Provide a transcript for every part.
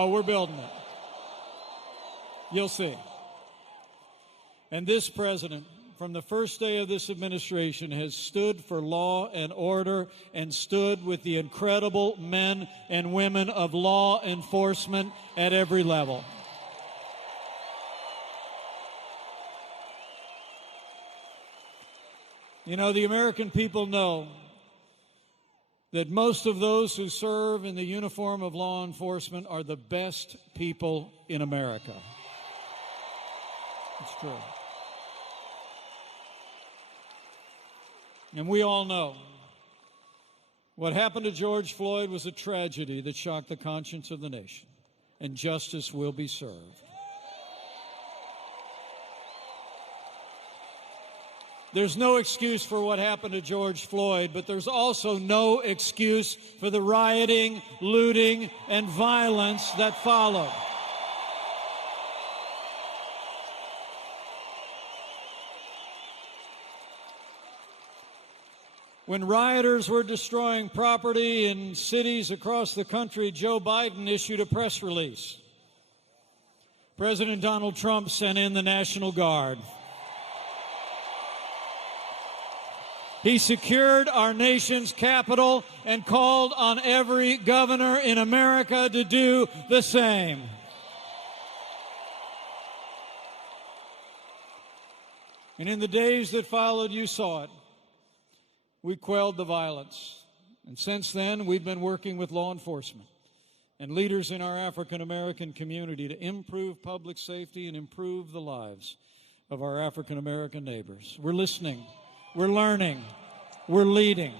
Oh, we're building it. You'll see. And this president, from the first day of this administration, has stood for law and order and stood with the incredible men and women of law enforcement at every level. You know, the American people know that most of those who serve in the uniform of law enforcement are the best people in America. It's true. And we all know what happened to George Floyd was a tragedy that shocked the conscience of the nation, and justice will be served. There's no excuse for what happened to George Floyd, but there's also no excuse for the rioting, looting, and violence that followed. When rioters were destroying property in cities across the country, Joe Biden issued a press release. President Donald Trump sent in the National Guard. He secured our nation's capital and called on every governor in America to do the same. And in the days that followed, you saw it. We quelled the violence. And since then, we've been working with law enforcement and leaders in our African American community to improve public safety and improve the lives of our African American neighbors. We're listening. We're learning. We're leading.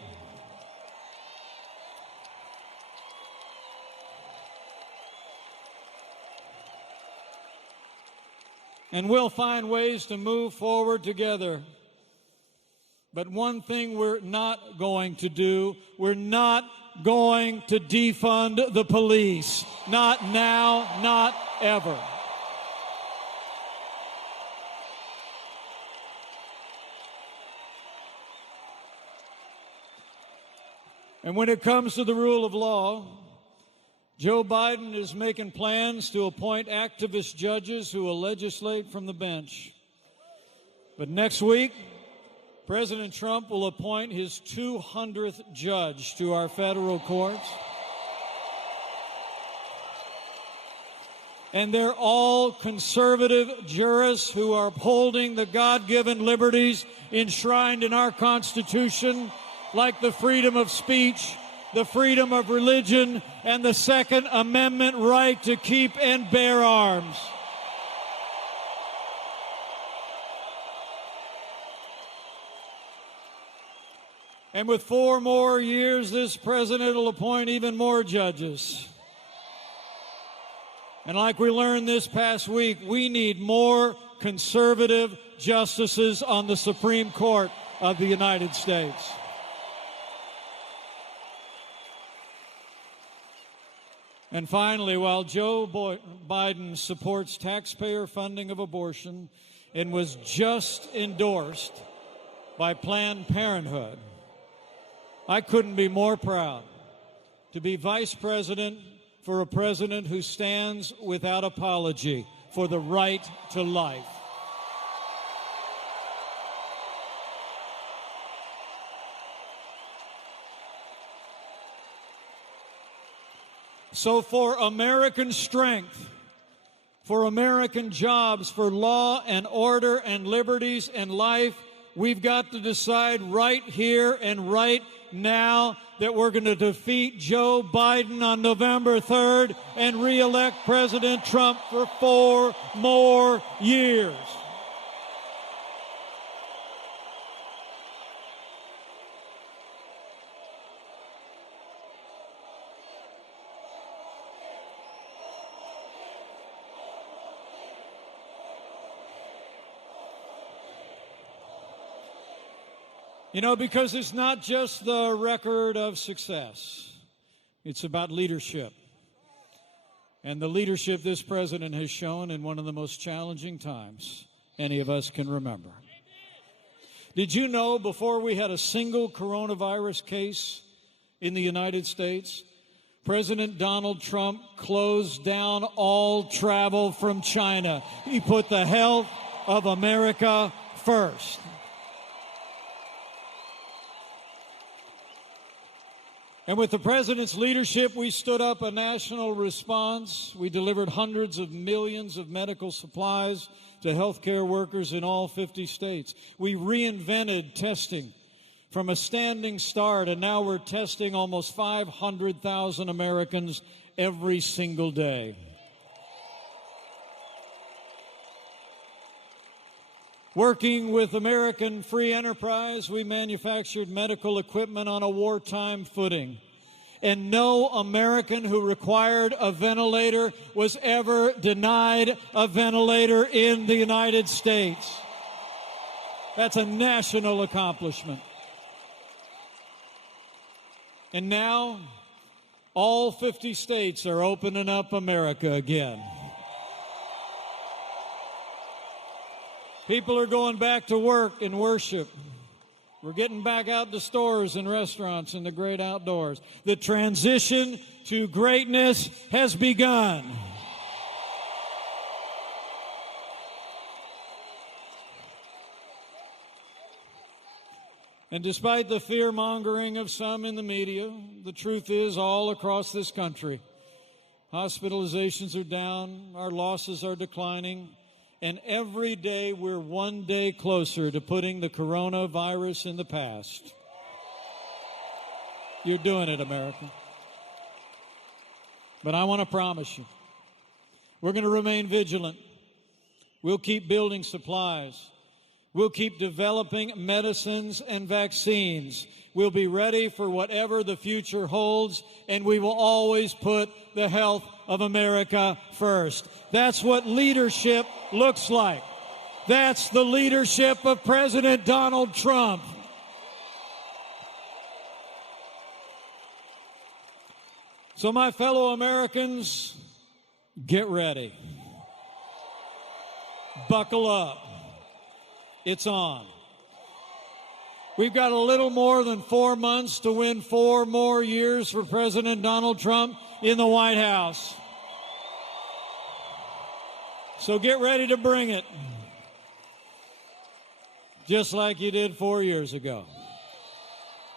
And we'll find ways to move forward together. But one thing we're not going to do, we're not going to defund the police. Not now, not ever. And when it comes to the rule of law, Joe Biden is making plans to appoint activist judges who will legislate from the bench. But next week, President Trump will appoint his 200th judge to our federal courts. And they're all conservative jurists who are upholding the God-given liberties enshrined in our Constitution, like the freedom of speech, the freedom of religion, and the Second Amendment right to keep and bear arms. And with 4 more years, this president will appoint even more judges. And like we learned this past week, we need more conservative justices on the Supreme Court of the United States. And finally, while Joe Biden supports taxpayer funding of abortion and was just endorsed by Planned Parenthood, I couldn't be more proud to be vice president for a president who stands without apology for the right to life. So for American strength, for American jobs, for law and order and liberties and life, we've got to decide right here and right now that we're going to defeat Joe Biden on November 3rd and re-elect President Trump for 4 more years. You know, because it's not just the record of success. It's about leadership. And the leadership this president has shown in one of the most challenging times any of us can remember. Did you know before we had a single coronavirus case in the United States, President Donald Trump closed down all travel from China. He put the health of America first. And with the president's leadership, we stood up a national response. We delivered hundreds of millions of medical supplies to healthcare workers in all 50 states. We reinvented testing from a standing start, and now we're testing almost 500,000 Americans every single day. Working with American Free Enterprise, we manufactured medical equipment on a wartime footing. And no American who required a ventilator was ever denied a ventilator in the United States. That's a national accomplishment. And now, all 50 states are opening up America again. People are going back to work and worship. We're getting back out to stores and restaurants and the great outdoors. The transition to greatness has begun. And despite the fear-mongering of some in the media, the truth is all across this country, hospitalizations are down, our losses are declining, and every day we're one day closer to putting the coronavirus in the past. You're doing it, America. But I want to promise you, we're going to remain vigilant. We'll keep building supplies. We'll keep developing medicines and vaccines. We'll be ready for whatever the future holds, and we will always put the health of America first. That's what leadership looks like. That's the leadership of President Donald Trump. So, my fellow Americans, get ready. Buckle up. It's on. We've got a little more than 4 months to win 4 more years for President Donald Trump in the White House. So get ready to bring it, just like you did 4 years ago.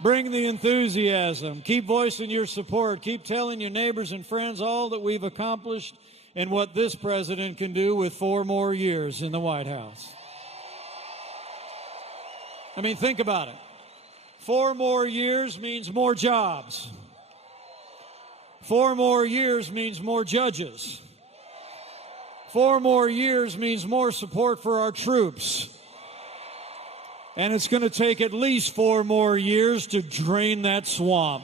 Bring the enthusiasm. Keep voicing your support. Keep telling your neighbors and friends all that we've accomplished and what this president can do with 4 more years in the White House. I mean, think about it. 4 more years means more jobs. 4 more years means more judges. 4 more years means more support for our troops. And it's going to take at least 4 more years to drain that swamp.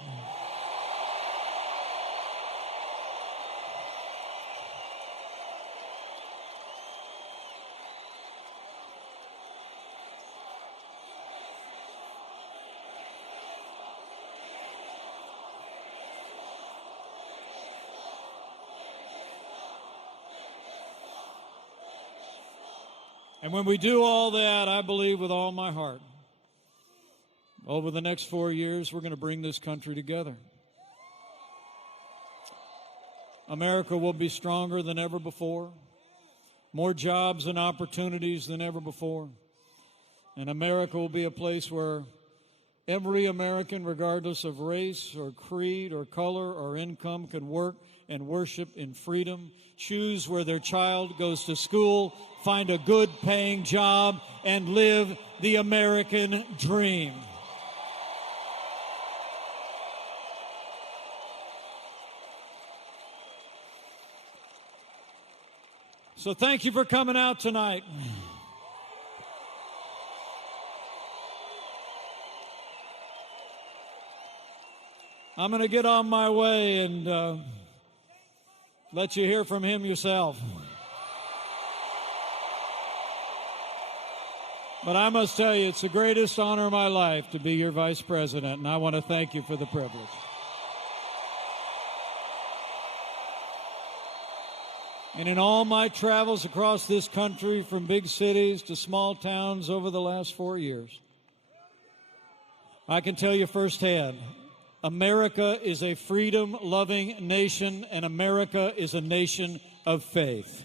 And when we do all that, I believe with all my heart, over the next 4 years, we're going to bring this country together. America will be stronger than ever before, more jobs and opportunities than ever before. And America will be a place where every American, regardless of race or creed or color or income, can work and worship in freedom, choose where their child goes to school, find a good paying job, and live the American dream. So thank you for coming out tonight. I'm going to get on my way and let you hear from him yourself. But I must tell you, it's the greatest honor of my life to be your vice president, and I want to thank you for the privilege. And in all my travels across this country, from big cities to small towns over the last 4 years, I can tell you firsthand, America is a freedom-loving nation, and America is a nation of faith.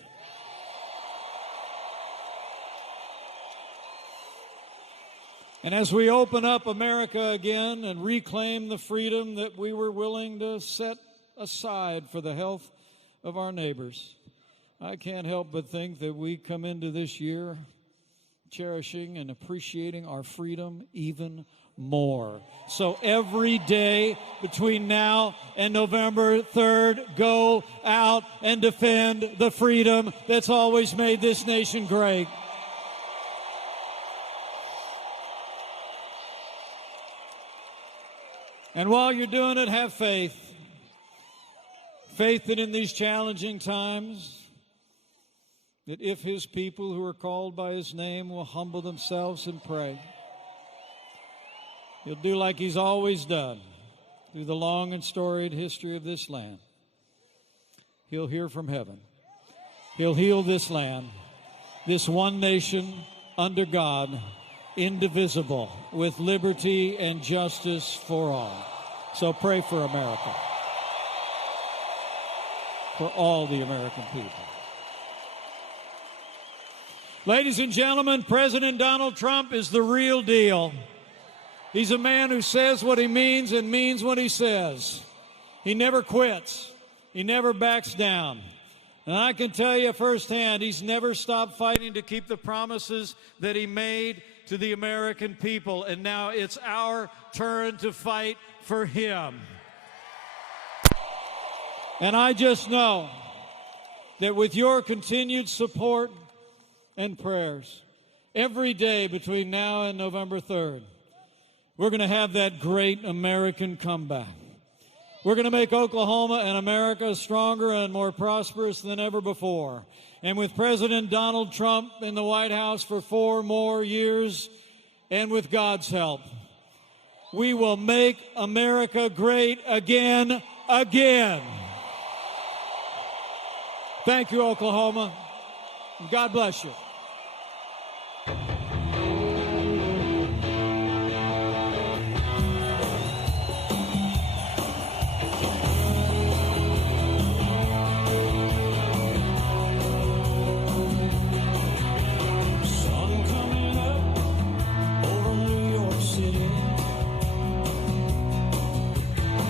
And as we open up America again and reclaim the freedom that we were willing to set aside for the health of our neighbors, I can't help but think that we come into this year cherishing and appreciating our freedom even more. So every day between now and November 3rd, go out and defend the freedom that's always made this nation great. And while you're doing it, have faith. Faith that in these challenging times, that if his people who are called by his name will humble themselves and pray, he'll do like he's always done through the long and storied history of this land. He'll hear from heaven. He'll heal this land, this one nation under God, indivisible, with liberty and justice for all. So pray for America, for all the American people. Ladies and gentlemen, President Donald Trump is the real deal. He's a man who says what he means and means what he says. He never quits. He never backs down. And I can tell you firsthand, he's never stopped fighting to keep the promises that he made to the American people. And now it's our turn to fight for him. And I just know that with your continued support and prayers, every day between now and November 3rd, we're going to have that great American comeback. We're going to make Oklahoma and America stronger and more prosperous than ever before. And with President Donald Trump in the White House for 4 more years, and with God's help, we will make America great again. Thank you, Oklahoma. God bless you.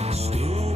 Still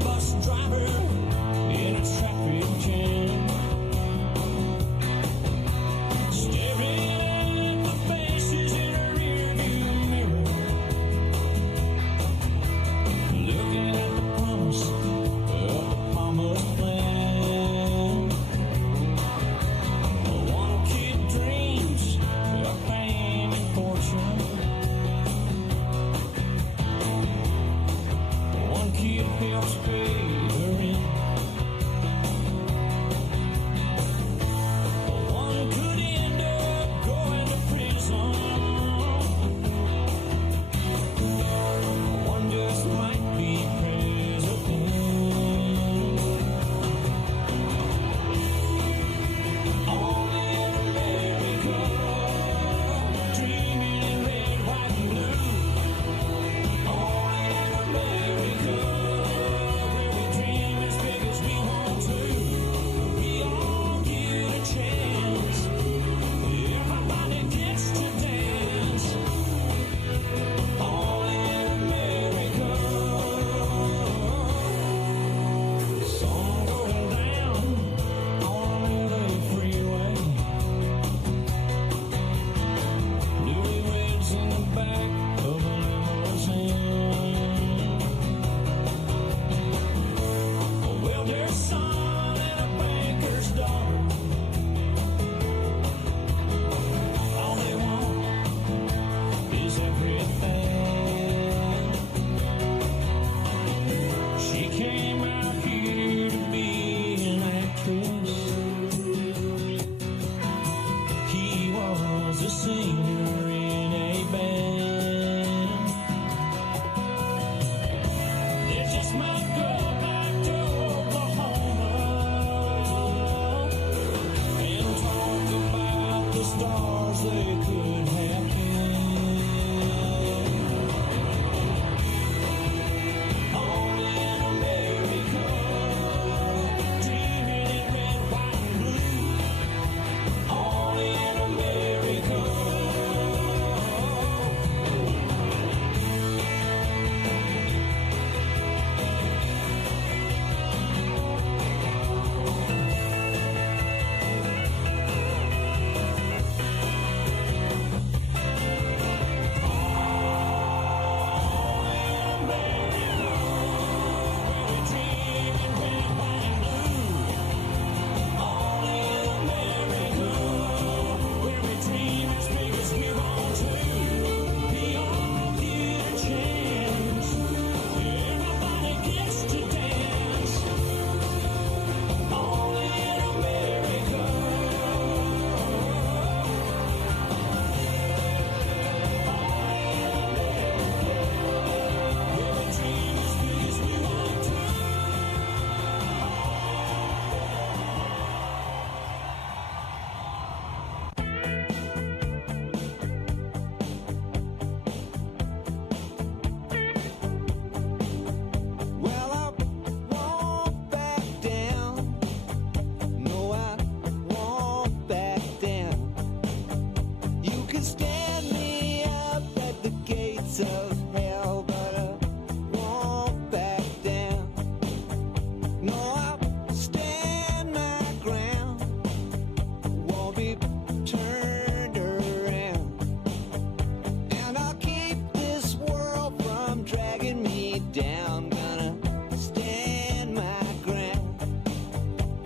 down, gonna stand my ground,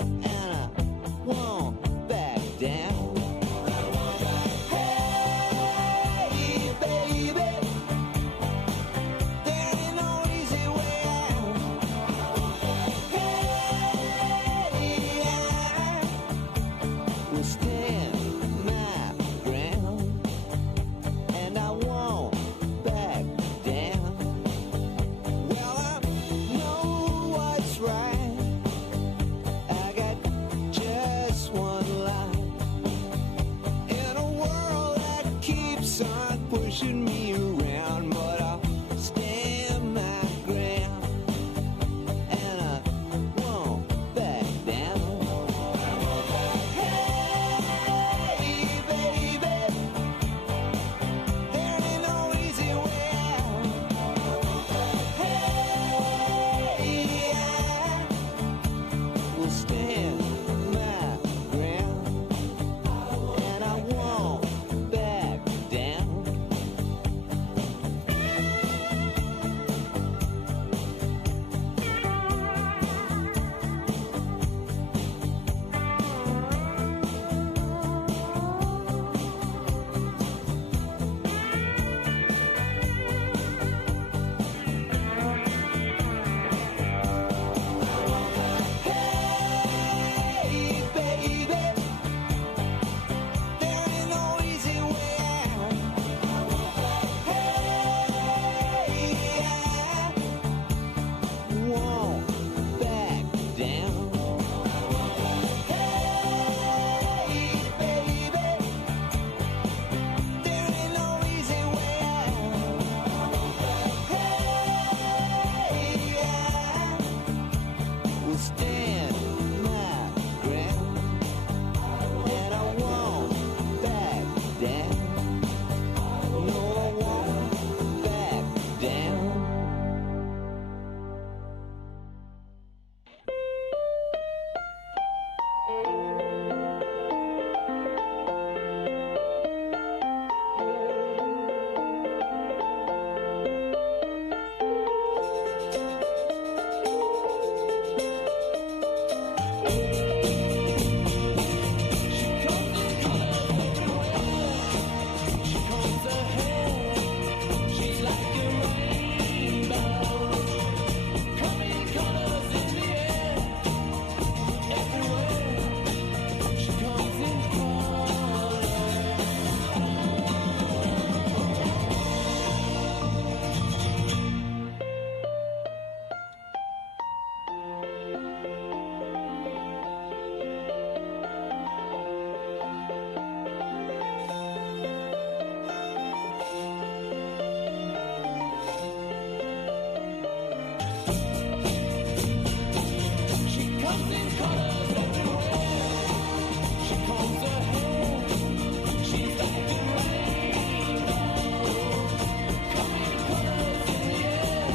and I won't back down. Hey, baby, there ain't no easy way out. Hey, I will stand my ground, and I won't back down. Well, I know what's right. I got just one life in a world that keeps on pushing me around, but I'll stand my ground, and I won't back down. Hey, baby, there ain't no easy way out. Hey, I will stand my ground, and I won't back down. Hey, baby, there ain't no easy way out. Hey, I won't back down. Hey, baby, there ain't no easy way out. Hey, I will stand my ground, and I won't back down. No, I won't back down. She's like a rainbow, coming colors in the air, everywhere. She comes in colors. She comes in colors everywhere. She combs her hair. She's like a rainbow, coming colors in the air,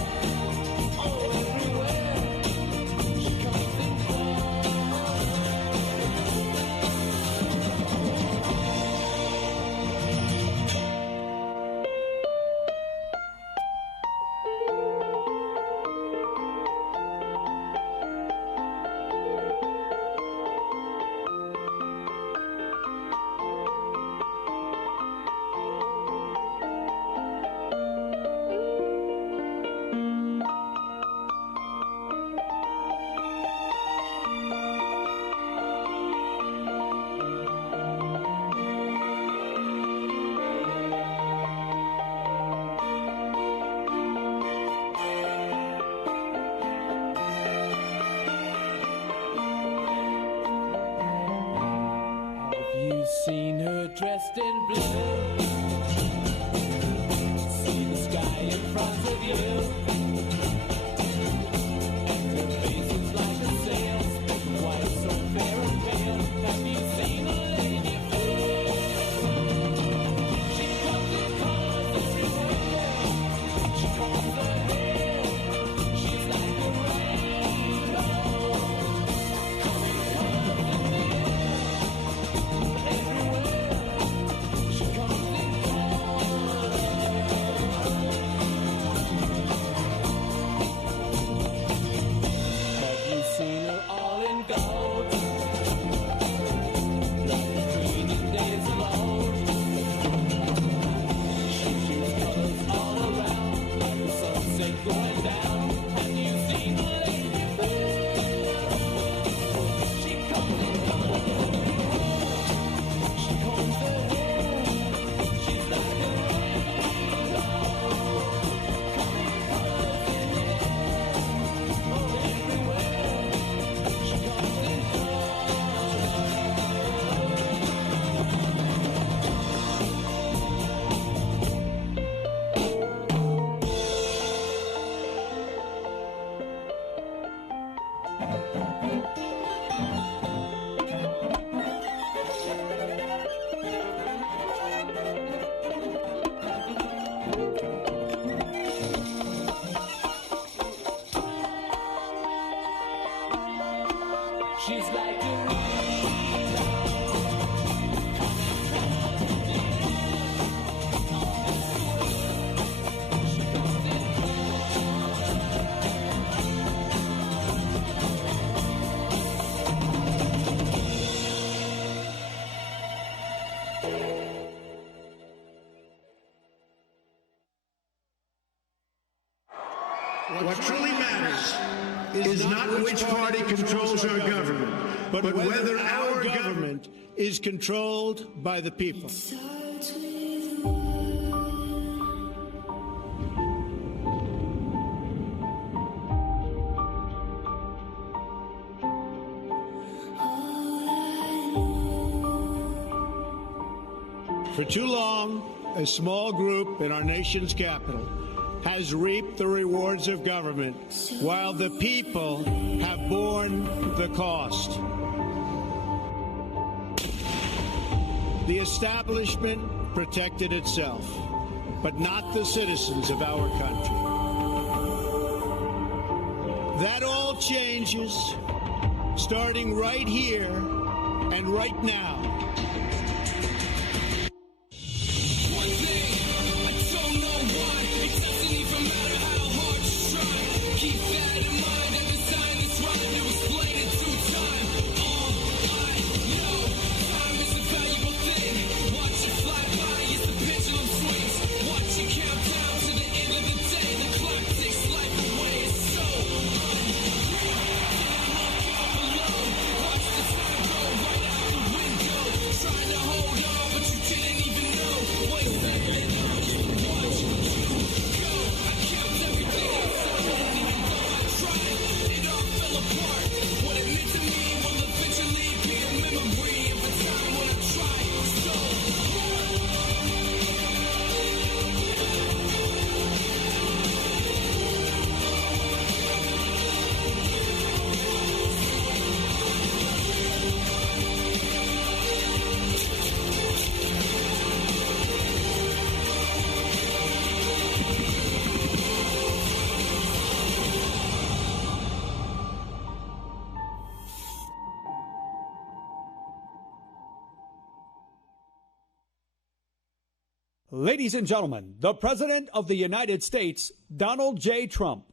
oh everywhere. She comes in colors. Have you seen her dressed in blue? See the sky in front of you. Her face is like a sail, white so fair and pale. Have you seen a lady fair? She comes in colors everywhere. She combs her hair. She's like a rainbow, coming colors in the air, everywhere. She comes in colors. She's like a What truly matters is not which party controls our government, but whether our government is controlled by the people. For too long, a small group in our nation's capital has reaped the rewards of government, while the people have borne the cost. The establishment protected itself, but not the citizens of our country. That all changes starting right here and right now. Ladies and gentlemen, the President of the United States, Donald J. Trump.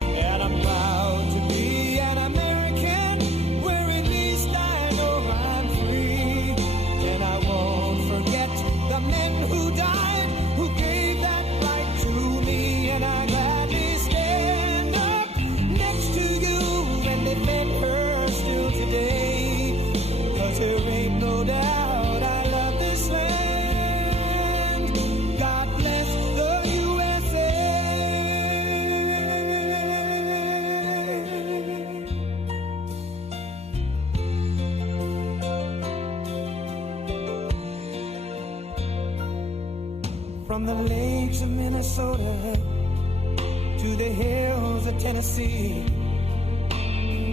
And I'm proud to be an American, where at least I know I'm free. And I won't forget the men who died, who gave that right to me. And I gladly stand up next to you and defend her still today. 'Cause there ain't no doubt from the lakes of Minnesota to the hills of Tennessee,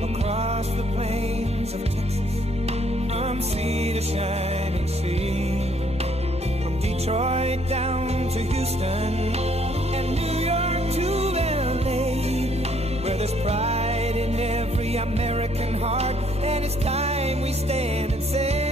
across the plains of Texas, from sea to shining sea, from Detroit down to Houston and New York to LA, where there's pride in every American heart, and it's time we stand and say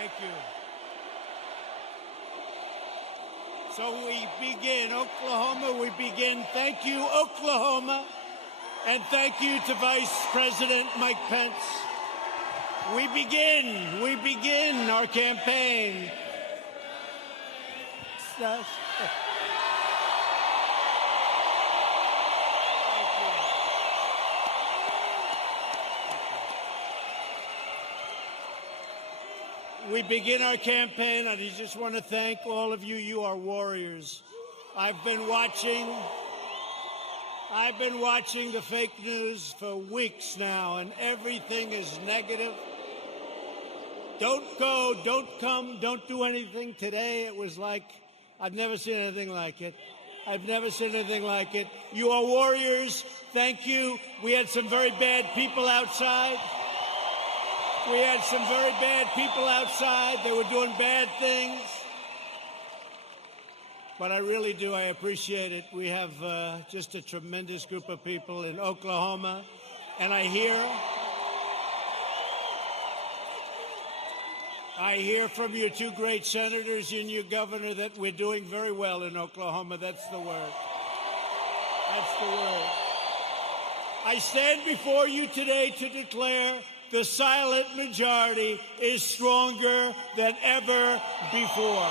Thank you. So we begin Oklahoma. We begin. Thank you, Oklahoma. And thank you to Vice President Mike Pence. We begin our campaign. We begin our campaign, and I just want to thank all of you. You are warriors. I've been watching the fake news for weeks now, and everything is negative. Don't go, don't come, don't do anything. Today it was like, I've never seen anything like it. I've never seen anything like it. You are warriors. Thank you. We had some very bad people outside. They were doing bad things. But I really do. I appreciate it. We have just a tremendous group of people in Oklahoma. And I hear from your two great senators and your governor that we're doing very well in Oklahoma. That's the word. I stand before you today to declare the silent majority is stronger than ever before.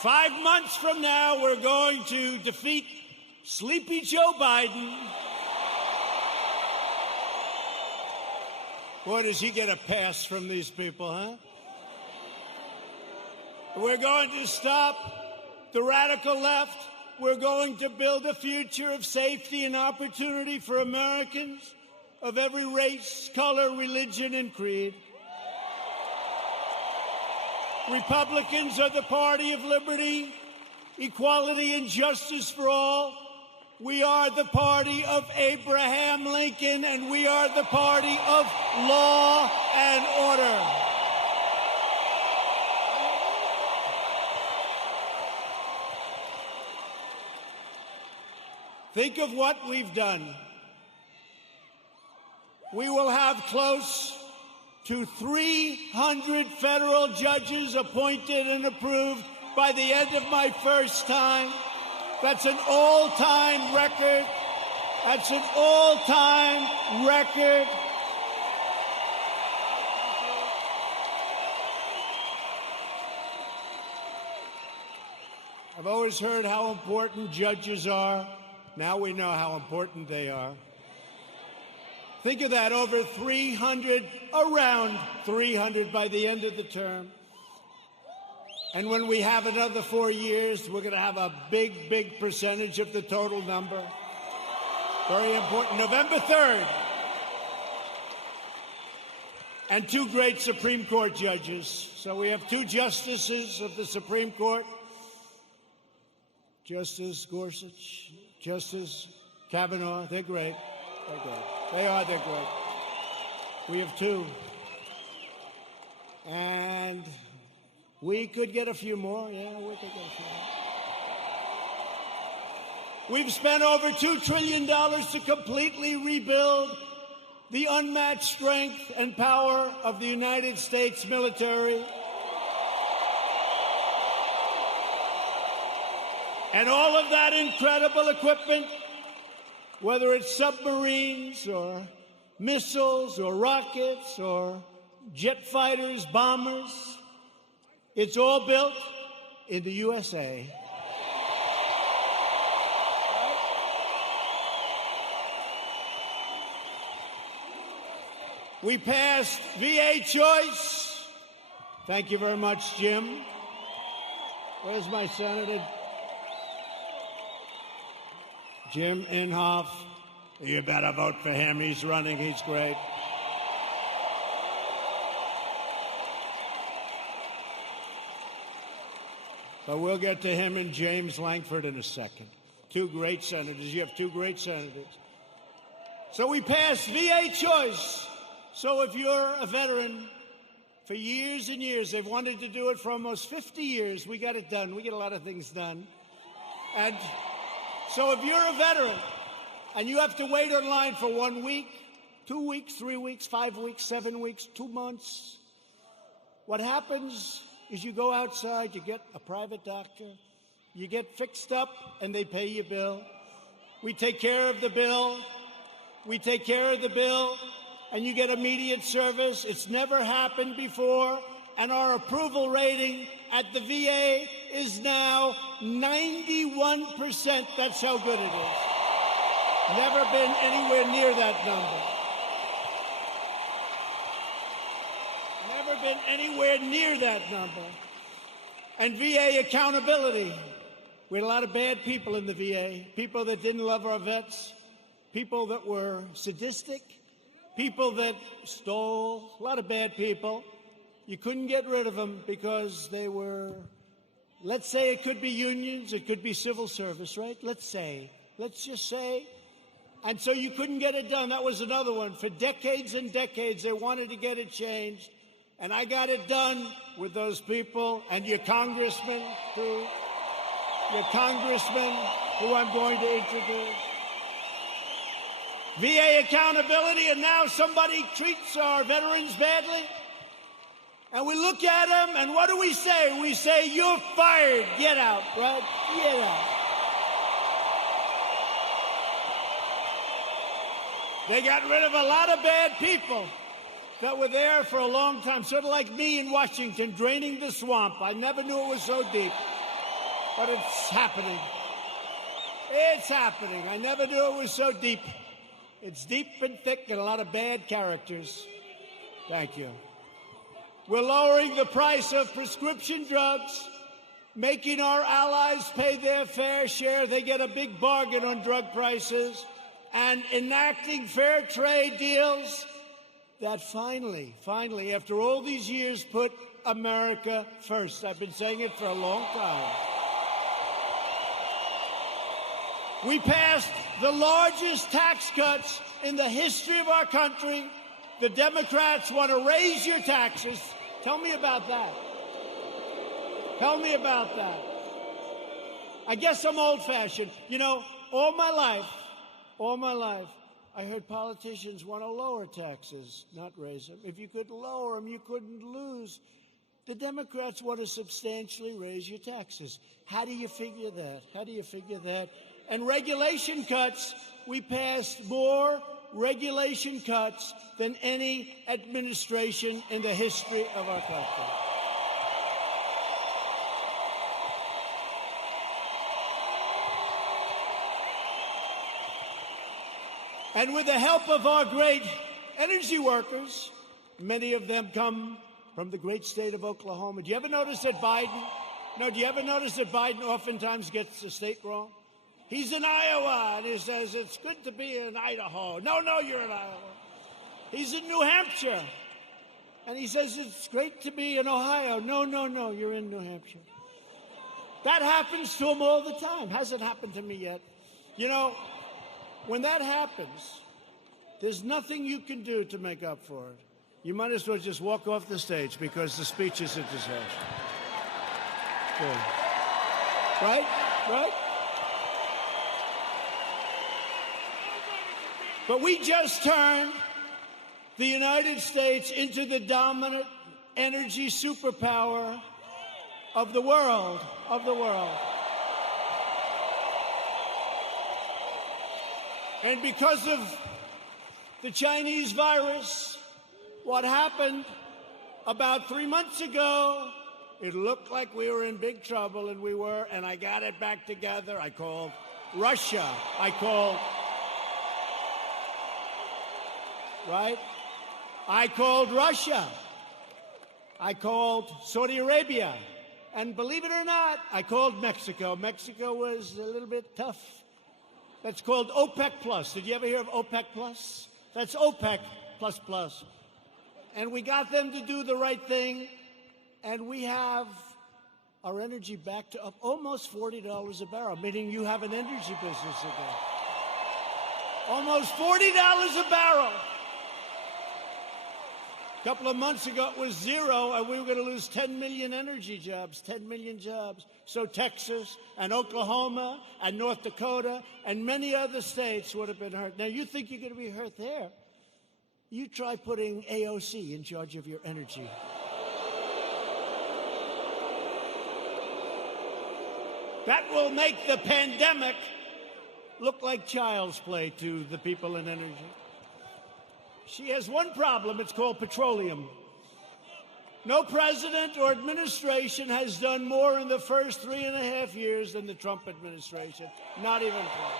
5 months from now, we're going to defeat Sleepy Joe Biden. Boy, does he get a pass from these people, huh? We're going to stop the radical left. We're going to build a future of safety and opportunity for Americans of every race, color, religion, and creed. Republicans are the party of liberty, equality, and justice for all. We are the party of Abraham Lincoln, and we are the party of law and order. Think of what we've done. We will have close to 300 federal judges appointed and approved by the end of my first time. That's an all-time record. I've always heard how important judges are. Now we know how important they are. Think of that, over 300, around 300 by the end of the term. And when we have another 4 years, we're going to have a big, big percentage of the total number. Very important. November 3rd. And 2 great Supreme Court judges. So we have 2 justices of the Supreme Court. Justice Gorsuch, Justice Kavanaugh. They're great. They're great. We have 2. And we could get a few more. Yeah, we could get a few more. We've spent over $2 trillion to completely rebuild the unmatched strength and power of the United States military. And all of that incredible equipment, whether it's submarines or missiles or rockets or jet fighters, bombers, it's all built in the USA. We passed VA choice. Thank you very much, Jim. Where's my senator? Jim Inhofe. You better vote for him. He's running. He's great. But we'll get to him and James Lankford in a second. 2 great senators. You have 2 great senators. So we passed VA choice. So if you're a veteran, for years and years, they've wanted to do it for almost 50 years. We got it done. We get a lot of things done. And so if you're a veteran and you have to wait online for 1 week, 2 weeks, 3 weeks, 5 weeks, 7 weeks, 2 months. What happens is you go outside, you get a private doctor, you get fixed up, and they pay your bill. We take care of the bill. We take care of the bill, and you get immediate service. It's never happened before, and our approval rating at the VA is now 91%. That's how good it is. Never been anywhere near that number. Never been anywhere near that number. And VA accountability. We had a lot of bad people in the VA, people that didn't love our vets, people that were sadistic, people that stole, a lot of bad people. You couldn't get rid of them because they were, let's say it could be unions, it could be civil service, right? Let's just say. And so you couldn't get it done. That was another one. For decades and decades, they wanted to get it changed. And I got it done with those people and your congressman, too. Your congressman, who I'm going to introduce. VA accountability, and now somebody treats our veterans badly. And we look at them, and what do we say? We say, you're fired. Get out, right? Get out. They got rid of a lot of bad people that were there for a long time, sort of like me in Washington, draining the swamp. I never knew it was so deep, but it's happening. It's happening. I never knew it was so deep. It's deep and thick and a lot of bad characters. Thank you. We're lowering the price of prescription drugs, making our allies pay their fair share. They get a big bargain on drug prices, and enacting fair trade deals that finally, after all these years, put America first. I've been saying it for a long time. We passed the largest tax cuts in the history of our country. The Democrats want to raise your taxes. Tell me about that. Tell me about that. I guess I'm old-fashioned. You know, all my life, I heard politicians want to lower taxes, not raise them. If you could lower them, you couldn't lose. The Democrats want to substantially raise your taxes. How do you figure that? How do you figure that? And regulation cuts, we passed more regulation cuts than any administration in the history of our country. And with the help of our great energy workers, many of them come from the great state of Oklahoma. Do you ever notice that Biden oftentimes gets the state wrong? He's in Iowa, and he says, it's good to be in Idaho. No, you're in Iowa. He's in New Hampshire, and he says, it's great to be in Ohio. No, you're in New Hampshire. That happens to him all the time. Hasn't happened to me yet. You know, when that happens, there's nothing you can do to make up for it. You might as well just walk off the stage because the speech is a disaster. Good. Right? But we just turned the United States into the dominant energy superpower of the world. And because of the Chinese virus, what happened about 3 months ago, it looked like we were in big trouble, and we were, and I got it back together. I called Russia. I called Russia. I called Saudi Arabia. And believe it or not, I called Mexico. Mexico was a little bit tough. That's called OPEC Plus. Did you ever hear of OPEC Plus? That's OPEC plus plus. And we got them to do the right thing. And we have our energy back to up almost $40 a barrel, meaning you have an energy business again. Almost $40 a barrel. A couple of months ago, it was 0, and we were going to lose 10 million energy jobs, 10 million jobs. So Texas and Oklahoma and North Dakota and many other states would have been hurt. Now, you think you're going to be hurt there? You try putting AOC in charge of your energy. That will make the pandemic look like child's play to the people in energy. She has one problem. It's called petroleum. No president or administration has done more in the first 3.5 years than the Trump administration. Not even close.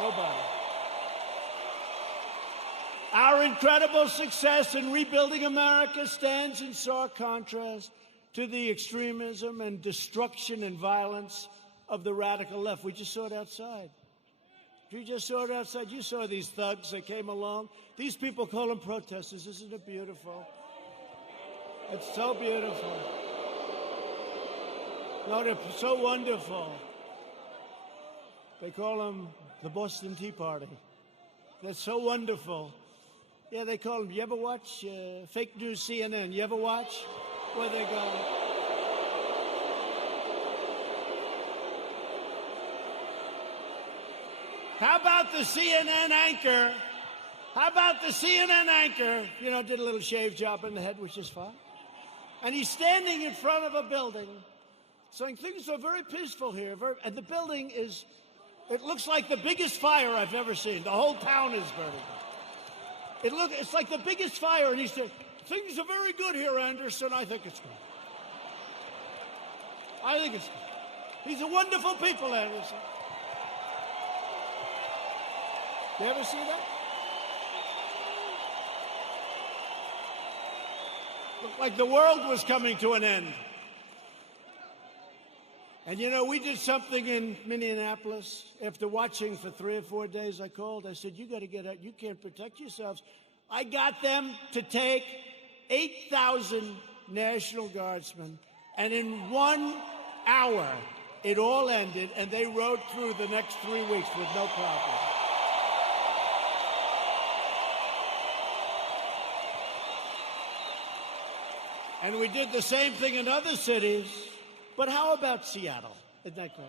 Nobody. Our incredible success in rebuilding America stands in stark contrast to the extremism and destruction and violence of the radical left. We just saw it outside. You just saw it outside. You saw these thugs that came along. These people call them protesters. Isn't it beautiful? It's so beautiful. No, they're so wonderful. They call them the Boston Tea Party. They're so wonderful. Yeah, they call them. You ever watch fake news CNN? You ever watch where they go? How about the CNN anchor? How about the CNN anchor? You know, did a little shave job in the head, which is fine. And he's standing in front of a building saying things are very peaceful here. And the building is, it looks like the biggest fire I've ever seen. The whole town is burning. It's like the biggest fire. And he said, things are very good here, Anderson. I think it's good. I think it's good. These are wonderful people, Anderson. You ever see that? Looked like the world was coming to an end. And you know, we did something in Minneapolis. After watching for 3 or 4 days, I called. I said, you got to get out. You can't protect yourselves. I got them to take 8,000 National Guardsmen. And in 1 hour, it all ended. And they rode through the next 3 weeks with no problem. And we did the same thing in other cities. But how about Seattle? Isn't that great?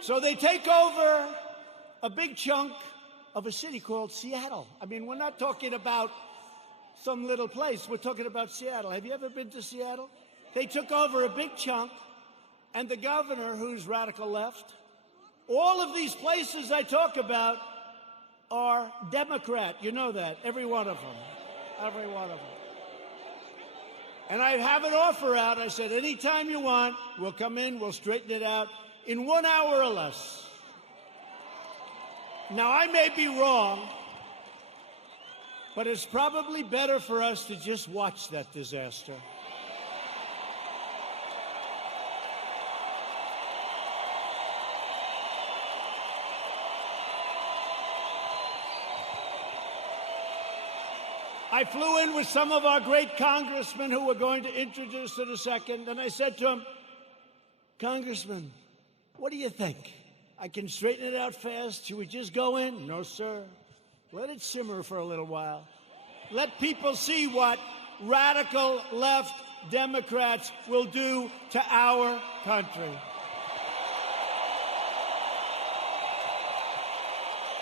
So they take over a big chunk of a city called Seattle. I mean, we're not talking about some little place. We're talking about Seattle. Have you ever been to Seattle? They took over a big chunk, and the governor, who's radical left, all of these places I talk about are Democrat. You know that. Every one of them. Every one of them. And I have an offer out. I said, anytime you want, we'll come in, we'll straighten it out in 1 hour or less. Now, I may be wrong, but it's probably better for us to just watch that disaster. I flew in with some of our great congressmen who were going to introduce in a second, and I said to him, Congressman, what do you think? I can straighten it out fast. Should we just go in? No, sir. Let it simmer for a little while. Let people see what radical left Democrats will do to our country.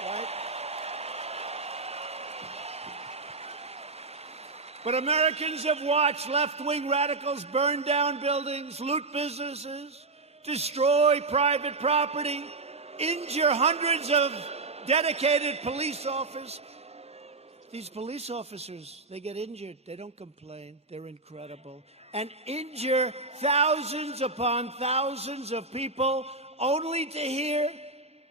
Right? But Americans have watched left-wing radicals burn down buildings, loot businesses, destroy private property, injure hundreds of dedicated police officers. These police officers, they get injured. They don't complain. They're incredible. And injure thousands upon thousands of people only to hear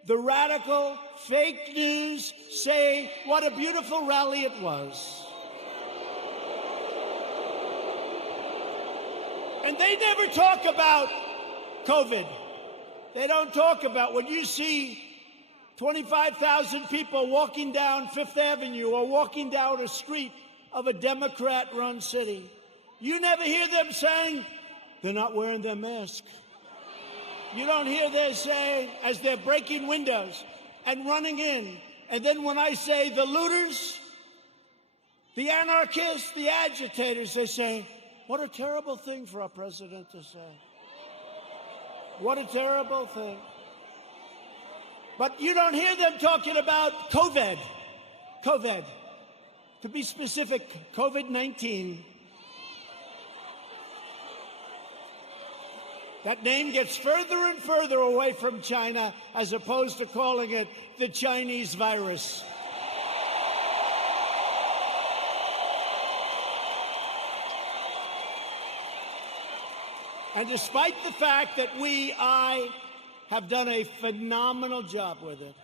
the radical fake news say what a beautiful rally it was. And they never talk about COVID. They don't talk about when you see 25,000 people walking down Fifth Avenue or walking down a street of a Democrat-run city. You never hear them saying they're not wearing their mask. You don't hear them saying, as they're breaking windows, and running in. And then when I say the looters, the anarchists, the agitators, they say, what a terrible thing for our president to say. What a terrible thing. But you don't hear them talking about COVID. COVID. To be specific, COVID-19. That name gets further and further away from China as opposed to calling it the Chinese virus. And despite the fact that I have done a phenomenal job with it,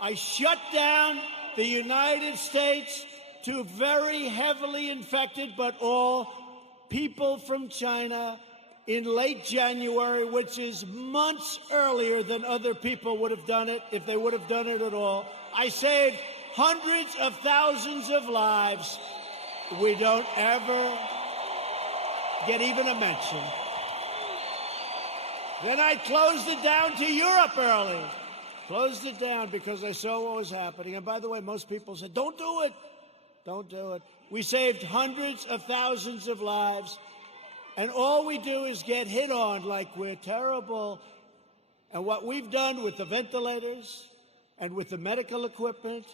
I shut down the United States to very heavily infected, but all people from China in late January, which is months earlier than other people would have done it if they would have done it at all. I saved hundreds of thousands of lives. We don't ever get even a mention. Then I closed it down to Europe early. Closed it down because I saw what was happening. And by the way, most people said, don't do it. Don't do it. We saved hundreds of thousands of lives. And all we do is get hit on like we're terrible. And what we've done with the ventilators and with the medical equipment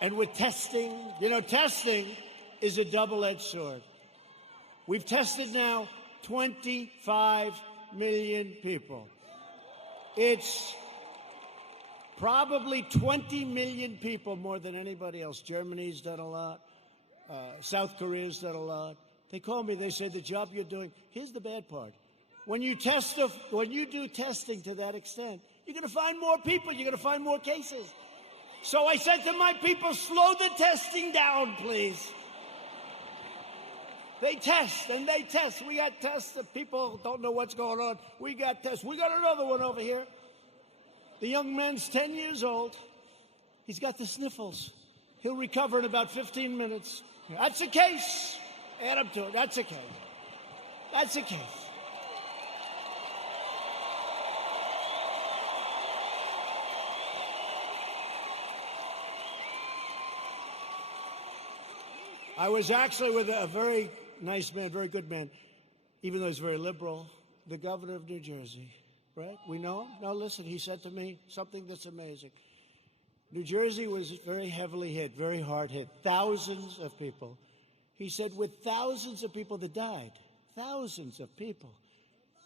and with testing, testing is a double-edged sword. We've tested now 25 million people. It's probably 20 million people more than anybody else. Germany's done a lot. South Korea's done a lot. They call me, they say, the job you're doing. Here's the bad part. When you do testing to that extent, you're going to find more people. You're going to find more cases. So I said to my people, slow the testing down, please. They test and they test. We got tests that people don't know what's going on. We got tests. We got another one over here. The young man's 10 years old. He's got the sniffles. He'll recover in about 15 minutes. That's a case. Add up to it. That's a case. That's a case. I was actually with a very nice man, very good man, even though he's very liberal, the governor of New Jersey, right? We know him? No, listen, he said to me something that's amazing. New Jersey was very heavily hit, very hard hit, thousands of people. He said with thousands of people that died, thousands of people,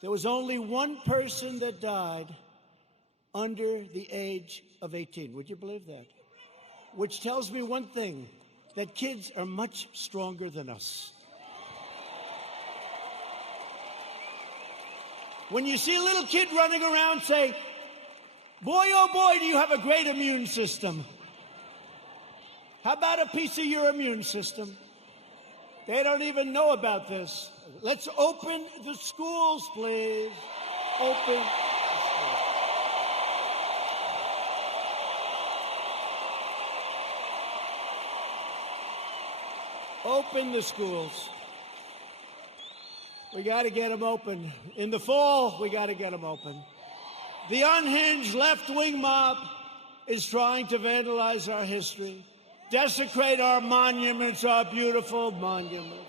there was only one person that died under the age of 18. Would you believe that? Which tells me one thing, that kids are much stronger than us. When you see a little kid running around, say, boy, oh boy, do you have a great immune system. How about a piece of your immune system? They don't even know about this. Let's open the schools, please. Open the schools. Open the schools. We got to get them open. In the fall, we got to get them open. The unhinged left-wing mob is trying to vandalize our history, desecrate our monuments, our beautiful monuments,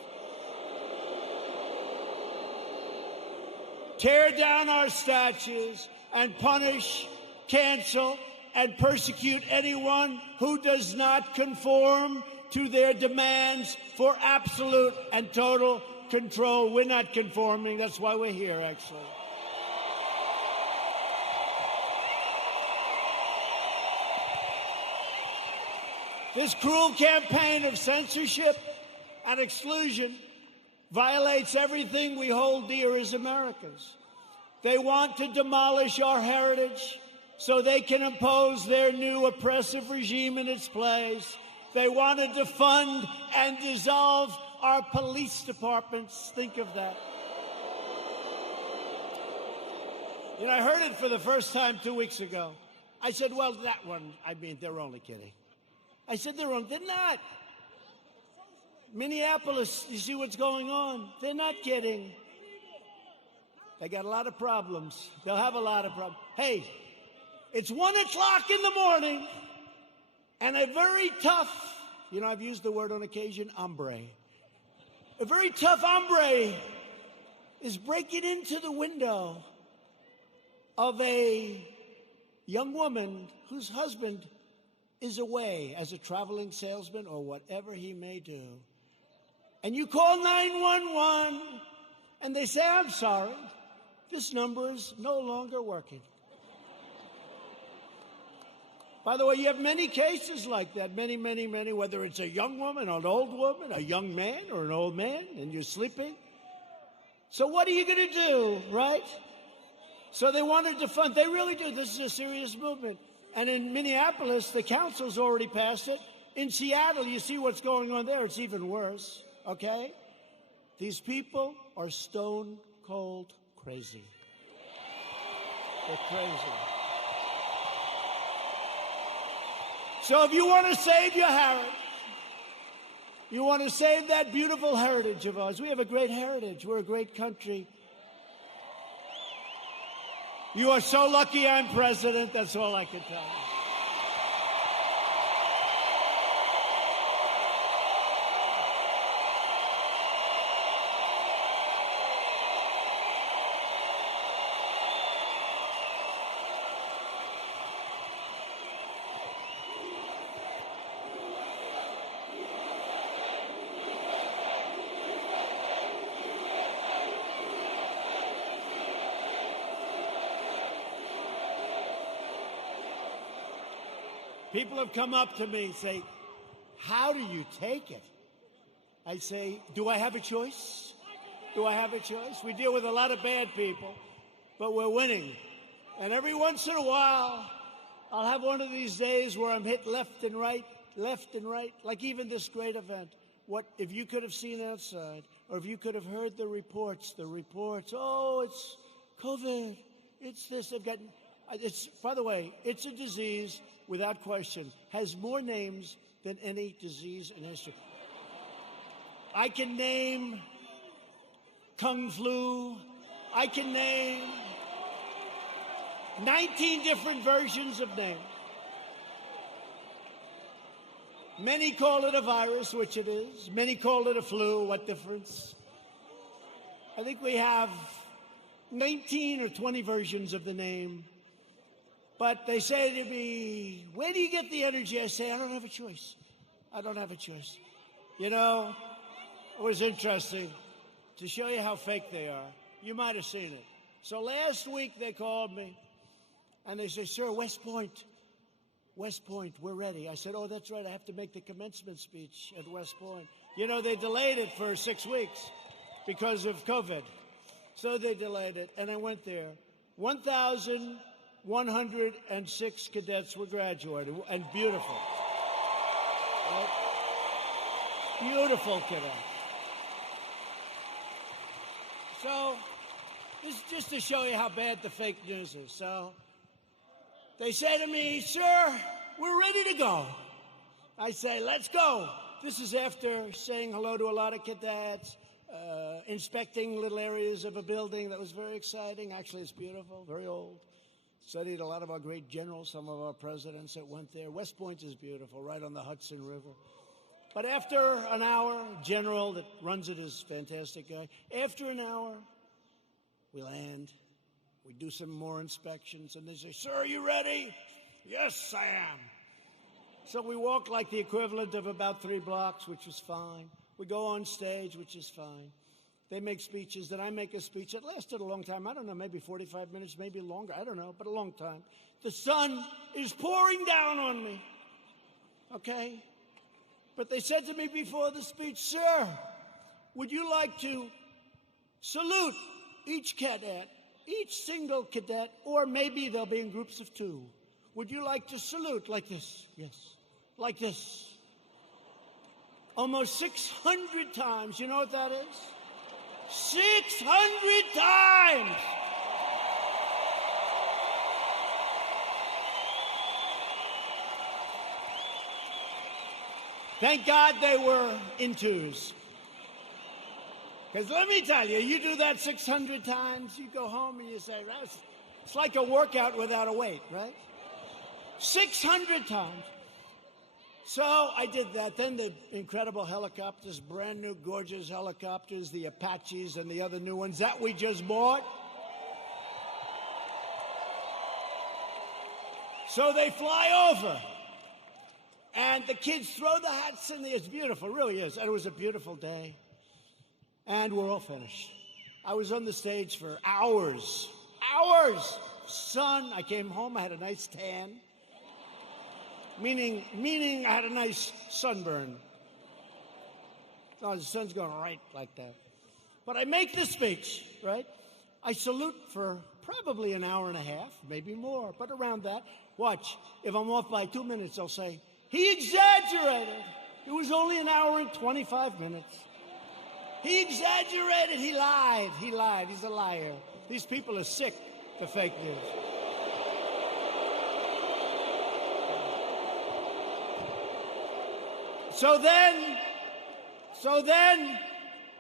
tear down our statues, and punish, cancel, and persecute anyone who does not conform to their demands for absolute and total control. We're not conforming. That's why we're here, actually. This cruel campaign of censorship and exclusion violates everything we hold dear as Americans. They want to demolish our heritage so they can impose their new oppressive regime in its place. They want to defund and dissolve our police departments. Think of that. I heard it for the first time 2 weeks ago. I said, well, that one, they're only kidding. I said, they're not. Minneapolis, you see what's going on? They're not kidding. They got a lot of problems. They'll have a lot of problems. Hey, It's 1 o'clock in the morning, and a very tough, I've used the word on occasion, hombre. A very tough hombre is breaking into the window of a young woman whose husband is away as a traveling salesman or whatever he may do. And you call 911, and they say, I'm sorry, this number is no longer working. By the way, you have many cases like that, many, whether it's a young woman, an old woman, a young man, or an old man, and you're sleeping. So what are you going to do, right? So they wanted to fund, they really do. This is a serious movement. And in Minneapolis, the council's already passed it. In Seattle, you see what's going on there. It's even worse, okay? These people are stone cold crazy. They're crazy. So if you want to save your heritage, you want to save that beautiful heritage of ours. We have a great heritage. We're a great country. You are so lucky I'm president. That's all I can tell you. People have come up to me and say, how do you take it? I say, do I have a choice? Do I have a choice? We deal with a lot of bad people, but we're winning. And every once in a while, I'll have one of these days where I'm hit left and right, like even this great event. What if you could have seen outside, or if you could have heard the reports, oh, it's COVID, it's this, by the way, it's a disease, without question, has more names than any disease in history. I can name Kung Flu. I can name 19 different versions of names. Many call it a virus, which it is. Many call it a flu. What difference? I think we have 19 or 20 versions of the name. But they say to me, where do you get the energy? I say, I don't have a choice. I don't have a choice. You know, it was interesting to show you how fake they are. You might have seen it. So last week they called me and they say, sir, West Point, we're ready. I said, oh, that's right. I have to make the commencement speech at West Point. You know, they delayed it for 6 weeks because of COVID. So they delayed it, and I went there. 1,106 cadets were graduating, and beautiful. Right? Beautiful cadets. So, this is just to show you how bad the fake news is. So, they say to me, sir, we're ready to go. I say, let's go. This is after saying hello to a lot of cadets, inspecting little areas of a building that was very exciting. Actually, it's beautiful, very old. Studied a lot of our great generals, some of our presidents that went there. West Point is beautiful, right on the Hudson River. But after an hour, general that runs it is a fantastic guy. After an hour, we land. We do some more inspections, and they say, sir, are you ready? Yes, I am. So we walk like the equivalent of about 3 blocks, which is fine. We go on stage, which is fine. They make speeches, then I make a speech. It lasted a long time. I don't know, maybe 45 minutes, maybe longer. I don't know, but a long time. The sun is pouring down on me, okay? But they said to me before the speech, sir, would you like to salute each cadet, each single cadet, or maybe they'll be in groups of 2. Would you like to salute like this? Yes. Like this. Almost 600 times. You know what that is? 600 times! Thank God they were in 2s. Because let me tell you, you do that 600 times, you go home and you say, it's like a workout without a weight, right? 600 times. So I did that. Then the incredible helicopters, brand new, gorgeous helicopters, the Apaches and the other new ones that we just bought. So they fly over. And the kids throw the hats in the air. It's beautiful, it really is. And it was a beautiful day. And we're all finished. I was on the stage for hours. Hours! Sun. I came home, I had a nice tan. Meaning I had a nice sunburn. Oh, the sun's going right like that. But I make the speech, right? I salute for probably an hour and a half, maybe more, but around that. Watch, if I'm off by 2 minutes, I'll say, he exaggerated. It was only an hour and 25 minutes. He exaggerated. He lied. He lied. He's a liar. These people are sick, the fake news. So then,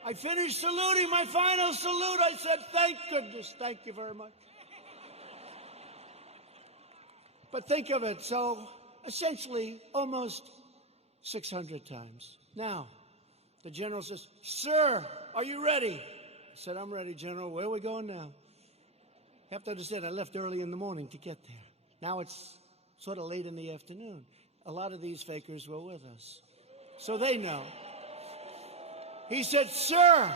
I finished saluting, my final salute. I said, thank goodness, thank you very much. But think of it, so essentially almost 600 times. Now, the general says, sir, are you ready? I said, I'm ready, General. Where are we going now? You have to understand, I left early in the morning to get there. Now it's sort of late in the afternoon. A lot of these fakers were with us. So they know. He said, sir,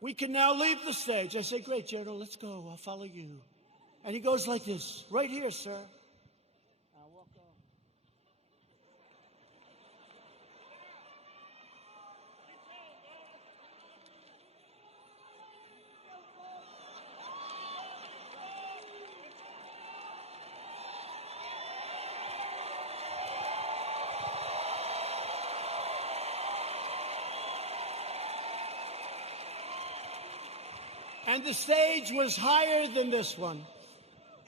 we can now leave the stage. I said, great, General, let's go. I'll follow you. And he goes like this, right here, sir. I'll walk on. And the stage was higher than this one.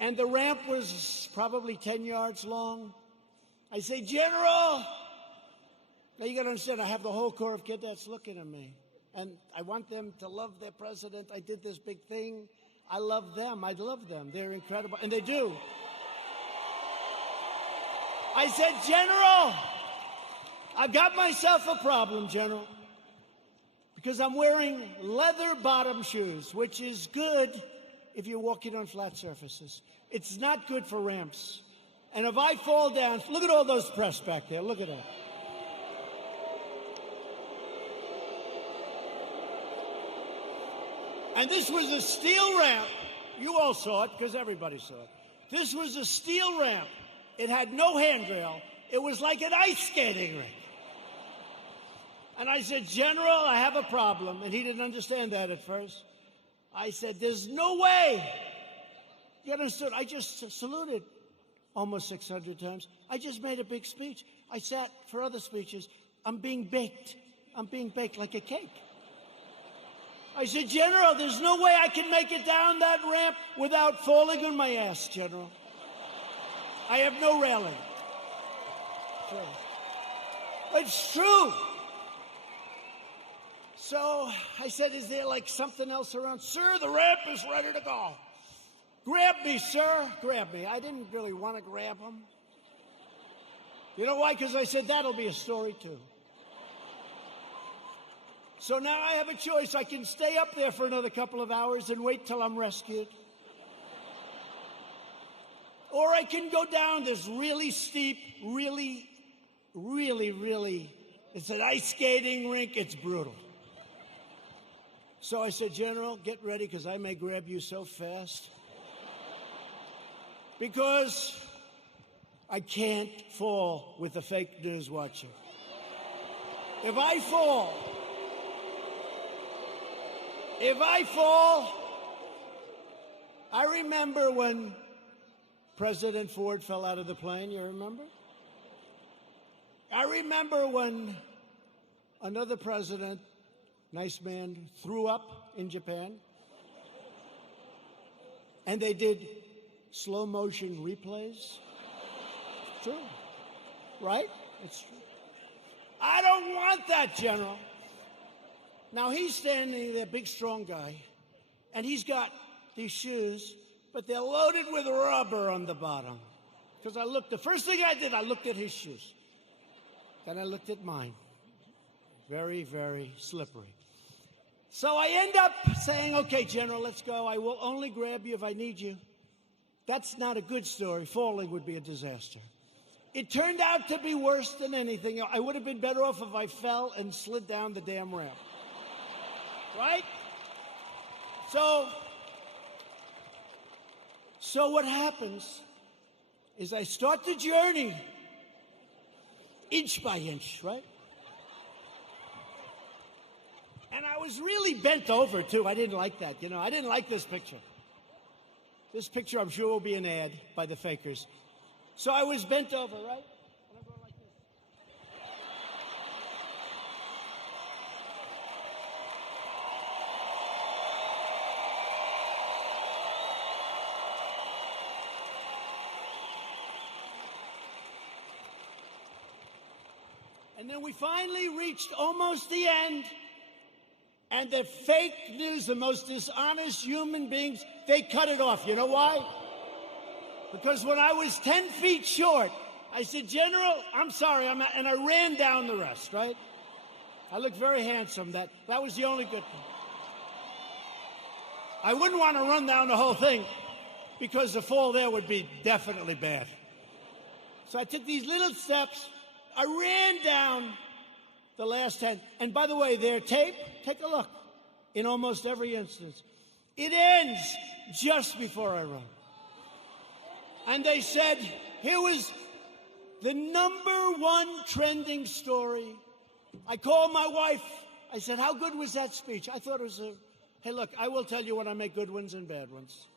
And the ramp was probably 10 yards long. I say, General, now you got to understand, I have the whole Corps of Cadets looking at me. And I want them to love their president. I did this big thing. I love them. I love them. They're incredible. And they do. I said, General, I've got myself a problem, General. Because I'm wearing leather bottom shoes, which is good if you're walking on flat surfaces. It's not good for ramps. And if I fall down, look at all those press back there. Look at that. And this was a steel ramp. You all saw it because everybody saw it. This was a steel ramp. It had no handrail. It was like an ice skating rink. And I said, General, I have a problem. And he didn't understand that at first. I said, there's no way. You understood? I just saluted almost 600 times. I just made a big speech. I sat for other speeches. I'm being baked. I'm being baked like a cake. I said, General, there's no way I can make it down that ramp without falling on my ass, General. I have no railing. Sure. It's true. So I said, is there like something else around? Sir, the ramp is ready to go. Grab me, sir. Grab me. I didn't really want to grab him. You know why? Because I said, that'll be a story too. So now I have a choice. I can stay up there for another couple of hours and wait till I'm rescued. Or I can go down this really steep, really, it's an ice skating rink. It's brutal. So I said, General, get ready because I may grab you so fast. Because I can't fall with the fake news watching. If I fall, I remember when President Ford fell out of the plane, you remember? I remember when another president, nice man, threw up in Japan. And they did slow motion replays. It's true. Right? It's true. I don't want that, General. Now he's standing there, big strong guy, and he's got these shoes, but they're loaded with rubber on the bottom. Because the first thing I did, I looked at his shoes. Then I looked at mine. Very, very slippery. So I end up saying, okay, General, let's go. I will only grab you if I need you. That's not a good story. Falling would be a disaster. It turned out to be worse than anything. I would have been better off if I fell and slid down the damn ramp. Right? So what happens is I start the journey inch by inch, right? And I was really bent over, too. I didn't like that, I didn't like this picture. This picture, I'm sure, will be an ad by the fakers. So I was bent over, right? And I'm going like this. And then we finally reached almost the end. And the fake news, the most dishonest human beings, they cut it off. You know why? Because when I was 10 feet short, I said, General, I'm sorry, I'm not, and I ran down the rest, right? I looked very handsome. That was the only good thing. I wouldn't want to run down the whole thing because the fall there would be definitely bad. So I took these little steps. I ran down the last 10. And by the way, their tape, take a look. In almost every instance, it ends just before I run. And they said, here was the #1 trending story. I called my wife. I said, how good was that speech? I thought it was hey, look, I will tell you when I make good ones and bad ones.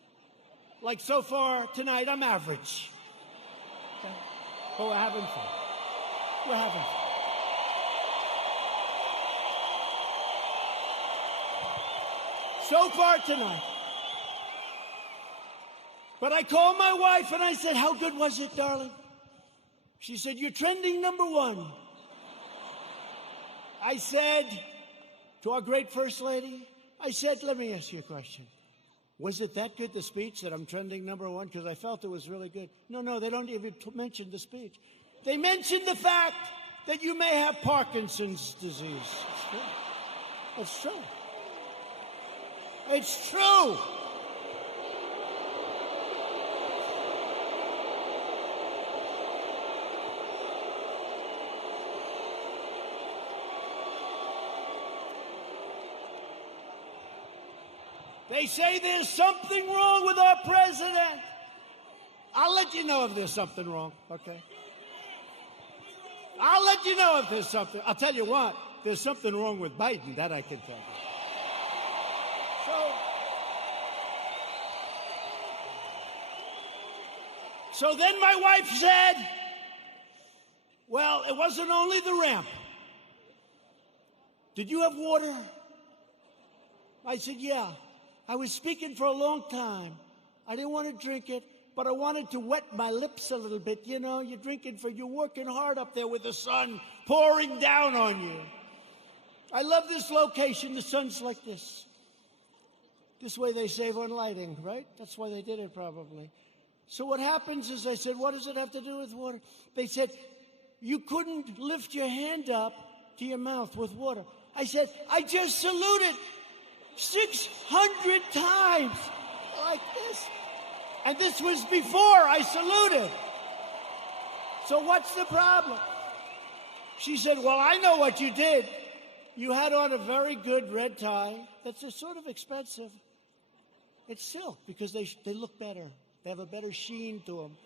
Like so far tonight, I'm average. Okay? But we're having fun. We're having fun. So far tonight. But I called my wife and I said, how good was it, darling? She said, you're trending #1. I said to our great First Lady, I said, let me ask you a question. Was it that good, the speech, that I'm trending #1? Because I felt it was really good. No, they don't even mention the speech. They mentioned the fact that you may have Parkinson's disease. It's true. It's true. They say there's something wrong with our president. I'll let you know if there's something wrong, okay? I'll let you know if there's something. I'll tell you what, there's something wrong with Biden, that I can tell you. So then my wife said, well, it wasn't only the ramp. Did you have water? I said, yeah. I was speaking for a long time. I didn't want to drink it, but I wanted to wet my lips a little bit. You're working hard up there with the sun pouring down on you. I love this location. The sun's like this. This way they save on lighting, right? That's why they did it probably. So what happens is I said, what does it have to do with water? They said, you couldn't lift your hand up to your mouth with water. I said, I just saluted 600 times like this. And this was before I saluted. So what's the problem? She said, well, I know what you did. You had on a very good red tie that's sort of expensive. It's silk because they look better. They have a better sheen to them.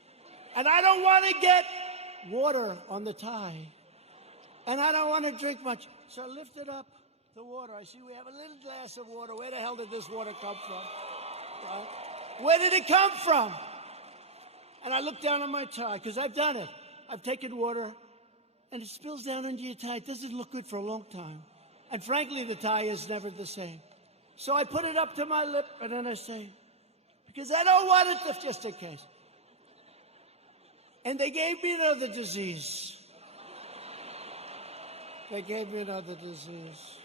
And I don't want to get water on the tie. And I don't want to drink much. So I lifted up the water. I see we have a little glass of water. Where the hell did this water come from? Where did it come from? And I looked down on my tie, because I've done it. I've taken water, and it spills down into your tie. It doesn't look good for a long time. And frankly, the tie is never the same. So I put it up to my lip, and then I say, because I don't want it to, just in case. And they gave me another disease. They gave me another disease.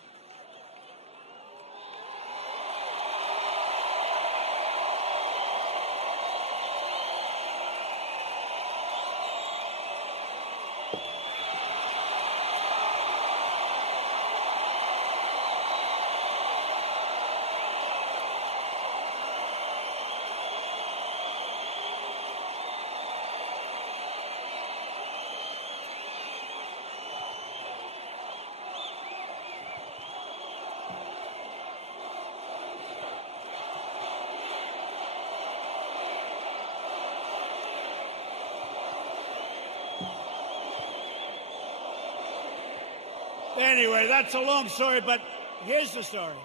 Anyway, that's a long story, but here's the story.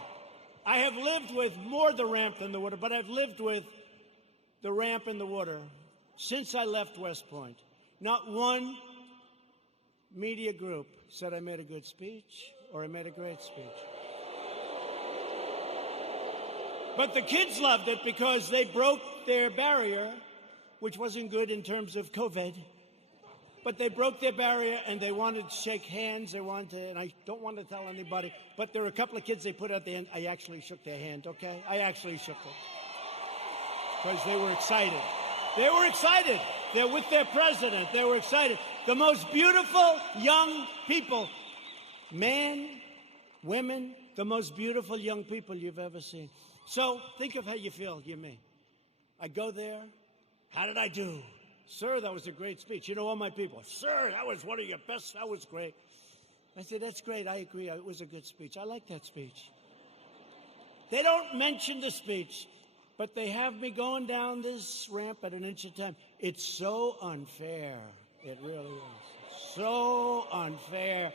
I have lived with more the ramp than the water, but I've lived with the ramp and the water since I left West Point. Not one media group said I made a good speech or I made a great speech. But the kids loved it because they broke their barrier, which wasn't good in terms of COVID. But they broke their barrier and they wanted to shake hands. They wanted to, and I don't want to tell anybody, but there were a couple of kids they put at the end. I actually shook their hand, okay? I actually shook it. Because they were excited. They were excited. They're with their president. They were excited. The most beautiful young people, men, women, the most beautiful young people you've ever seen. So think of how you feel, you me. I go there. How did I do? Sir, that was a great speech. You know, all my people, sir, that was one of your best. That was great. I said, that's great. I agree. It was a good speech. I like that speech. They don't mention the speech, but they have me going down this ramp at an inch at a time. It's so unfair. It really is. So unfair.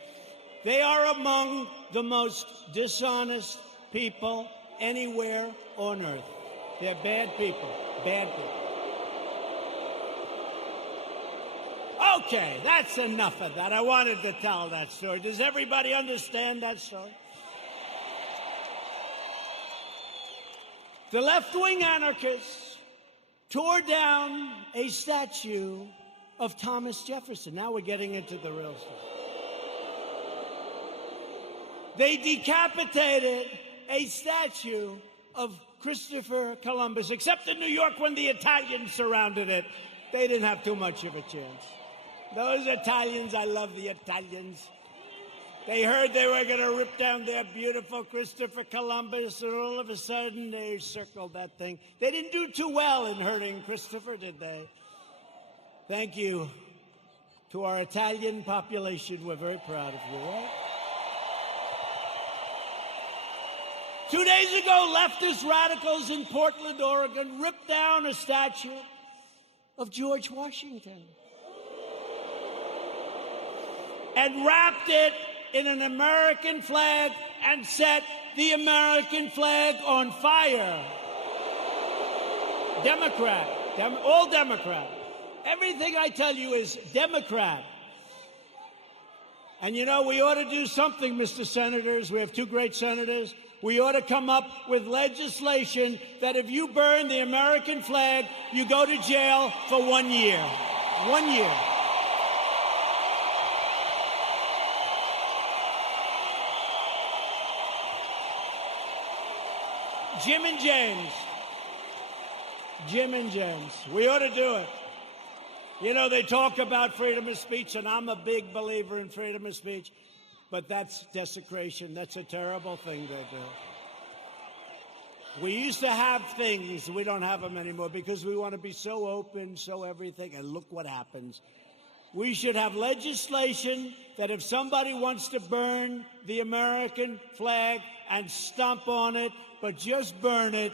They are among the most dishonest people anywhere on earth. They're bad people. Bad people. Okay, that's enough of that. I wanted to tell that story. Does everybody understand that story? The left-wing anarchists tore down a statue of Thomas Jefferson. Now we're getting into the real stuff. They decapitated a statue of Christopher Columbus, except in New York when the Italians surrounded it. They didn't have too much of a chance. Those Italians, I love the Italians. They heard they were going to rip down their beautiful Christopher Columbus, and all of a sudden they circled that thing. They didn't do too well in hurting Christopher, did they? Thank you to our Italian population. We're very proud of you, right? 2 days ago, leftist radicals in Portland, Oregon, ripped down a statue of George Washington and wrapped it in an American flag and set the American flag on fire. Democrat, all Democrat. Everything I tell you is Democrat. And you know, we ought to do something, Mr. Senators. We have two great senators. We ought to come up with legislation that if you burn the American flag, you go to jail for 1 year. 1 year. Jim and James, we ought to do it. You know, they talk about freedom of speech, and I'm a big believer in freedom of speech, but that's desecration. That's a terrible thing they do. We used to have things, we don't have them anymore because we want to be so open, so everything, and look what happens. We should have legislation that if somebody wants to burn the American flag and stomp on it, but just burn it,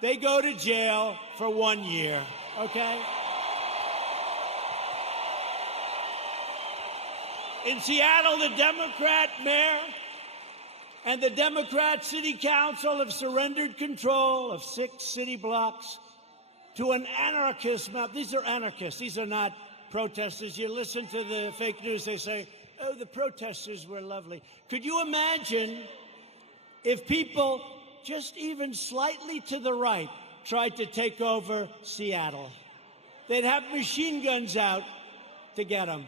they go to jail for 1 year, okay? In Seattle, the Democrat mayor and the Democrat city council have surrendered control of 6 city blocks to an anarchist mob. These are anarchists. These are not protesters. You listen to the fake news, they say, oh, the protesters were lovely. Could you imagine if people just even slightly to the right tried to take over Seattle? They'd have machine guns out to get them.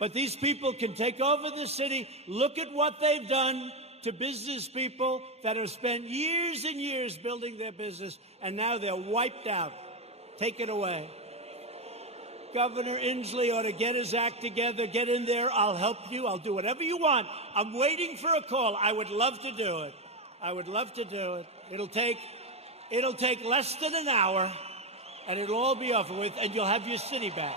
But these people can take over the city. Look at what they've done to business people that have spent years and years building their business, and now they're wiped out. Take it away. Governor Inslee ought to get his act together, get in there. I'll help you. I'll do whatever you want. I'm waiting for a call. I would love to do it. I would love to do it. It'll take less than an hour, and it'll all be over with, and you'll have your city back.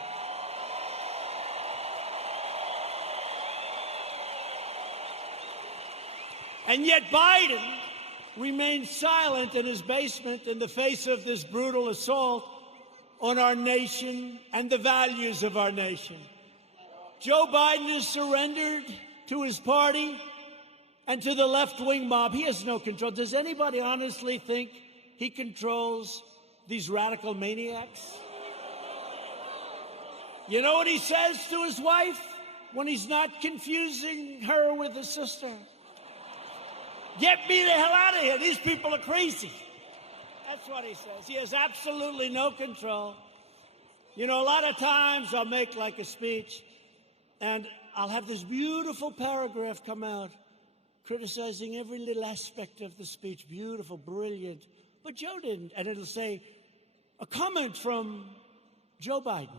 And yet Biden remains silent in his basement in the face of this brutal assault on our nation and the values of our nation. Joe Biden has surrendered to his party and to the left-wing mob. He has no control. Does anybody honestly think he controls these radical maniacs? You know what he says to his wife when he's not confusing her with his sister? Get me the hell out of here. These people are crazy. That's what he says. He has absolutely no control. You know, a lot of times I'll make like a speech and I'll have this beautiful paragraph come out criticizing every little aspect of the speech. Beautiful, brilliant. But Joe didn't. And it'll say, a comment from Joe Biden.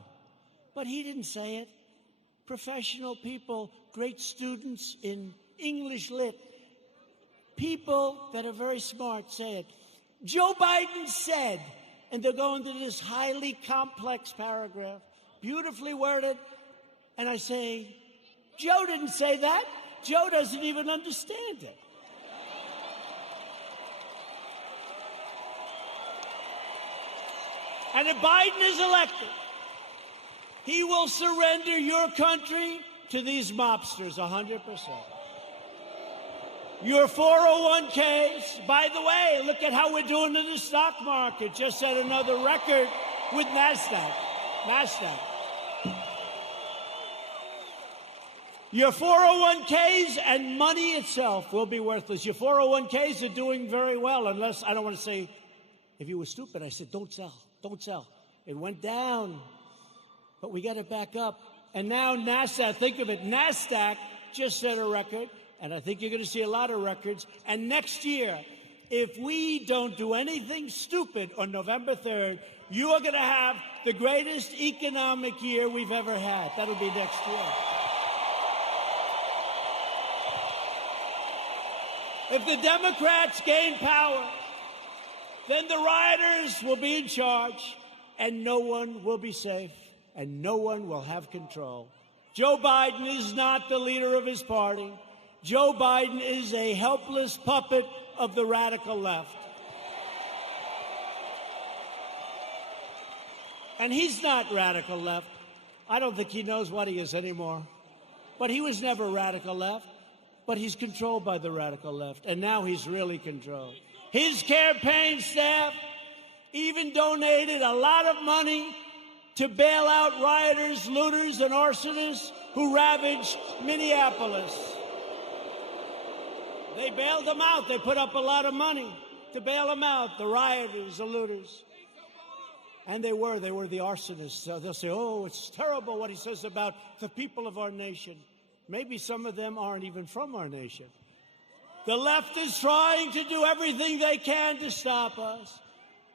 But he didn't say it. Professional people, great students in English lit, people that are very smart say it. Joe Biden said, and they'll go into this highly complex paragraph, beautifully worded, and I say, Joe didn't say that. Joe doesn't even understand it. And if Biden is elected, he will surrender your country to these mobsters 100%. Your 401ks, by the way, look at how we're doing in the stock market. Just set another record with NASDAQ. Your 401ks and money itself will be worthless. Your 401ks are doing very well, unless, I don't want to say, if you were stupid, I said, don't sell, don't sell. It went down, but we got it back up. And now NASDAQ, think of it, NASDAQ just set a record, and I think you're going to see a lot of records. And next year, if we don't do anything stupid on November 3rd, you are going to have the greatest economic year we've ever had. That'll be next year. If the Democrats gain power, then the rioters will be in charge, and no one will be safe, and no one will have control. Joe Biden is not the leader of his party. Joe Biden is a helpless puppet of the radical left. And he's not radical left. I don't think he knows what he is anymore. But he was never radical left. But he's controlled by the radical left. And now he's really controlled. His campaign staff even donated a lot of money to bail out rioters, looters, and arsonists who ravaged Minneapolis. They bailed them out. They put up a lot of money to bail them out, the rioters, the looters. And they were the arsonists. So they'll say, oh, it's terrible what he says about the people of our nation. Maybe some of them aren't even from our nation. The left is trying to do everything they can to stop us.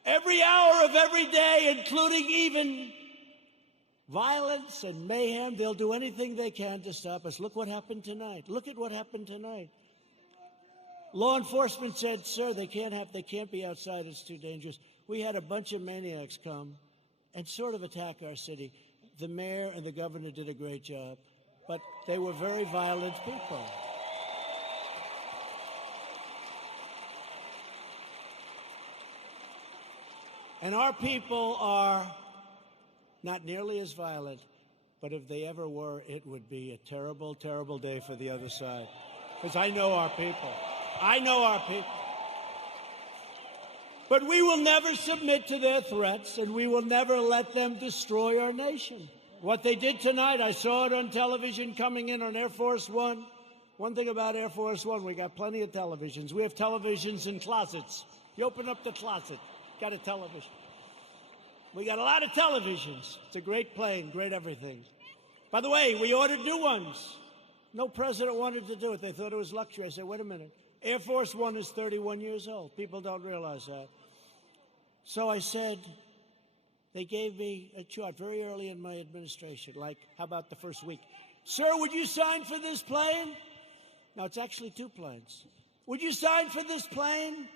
Every hour of every day, including even violence and mayhem, they'll do anything they can to stop us. Look what happened tonight. Look at what happened tonight. Law enforcement said, sir, they can't be outside. It's too dangerous. We had a bunch of maniacs come and sort of attack our city. The mayor and the governor did a great job, but they were very violent people. And our people are not nearly as violent, but if they ever were, it would be a terrible, terrible day for the other side. Because I know our people. I know our people. But we will never submit to their threats, and we will never let them destroy our nation. What they did tonight, I saw it on television coming in on Air Force One. One thing about Air Force One, we got plenty of televisions. We have televisions in closets. You open up the closet, got a television. We got a lot of televisions. It's a great plane, great everything. By the way, we ordered new ones. No president wanted to do it. They thought it was luxury. I said, wait a minute. Air Force One is 31 years old. People don't realize that. So I said, they gave me a chart very early in my administration, like, how about the first week? Sir, would you sign for this plane? Now, it's actually two planes. Would you sign for this plane?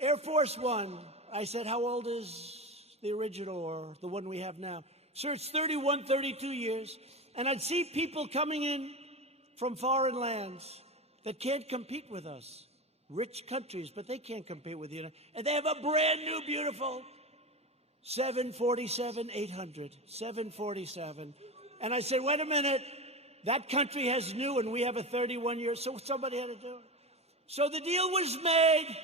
Air Force One. I said, how old is the original or the one we have now? Sir, it's 31, 32 years. And I'd see people coming in from foreign lands that can't compete with us. Rich countries, but they can't compete with you. And they have a brand new, beautiful 747-800, 747. And I said, wait a minute, That country has new, and we have a 31-year, so somebody had to do it. So the deal was made,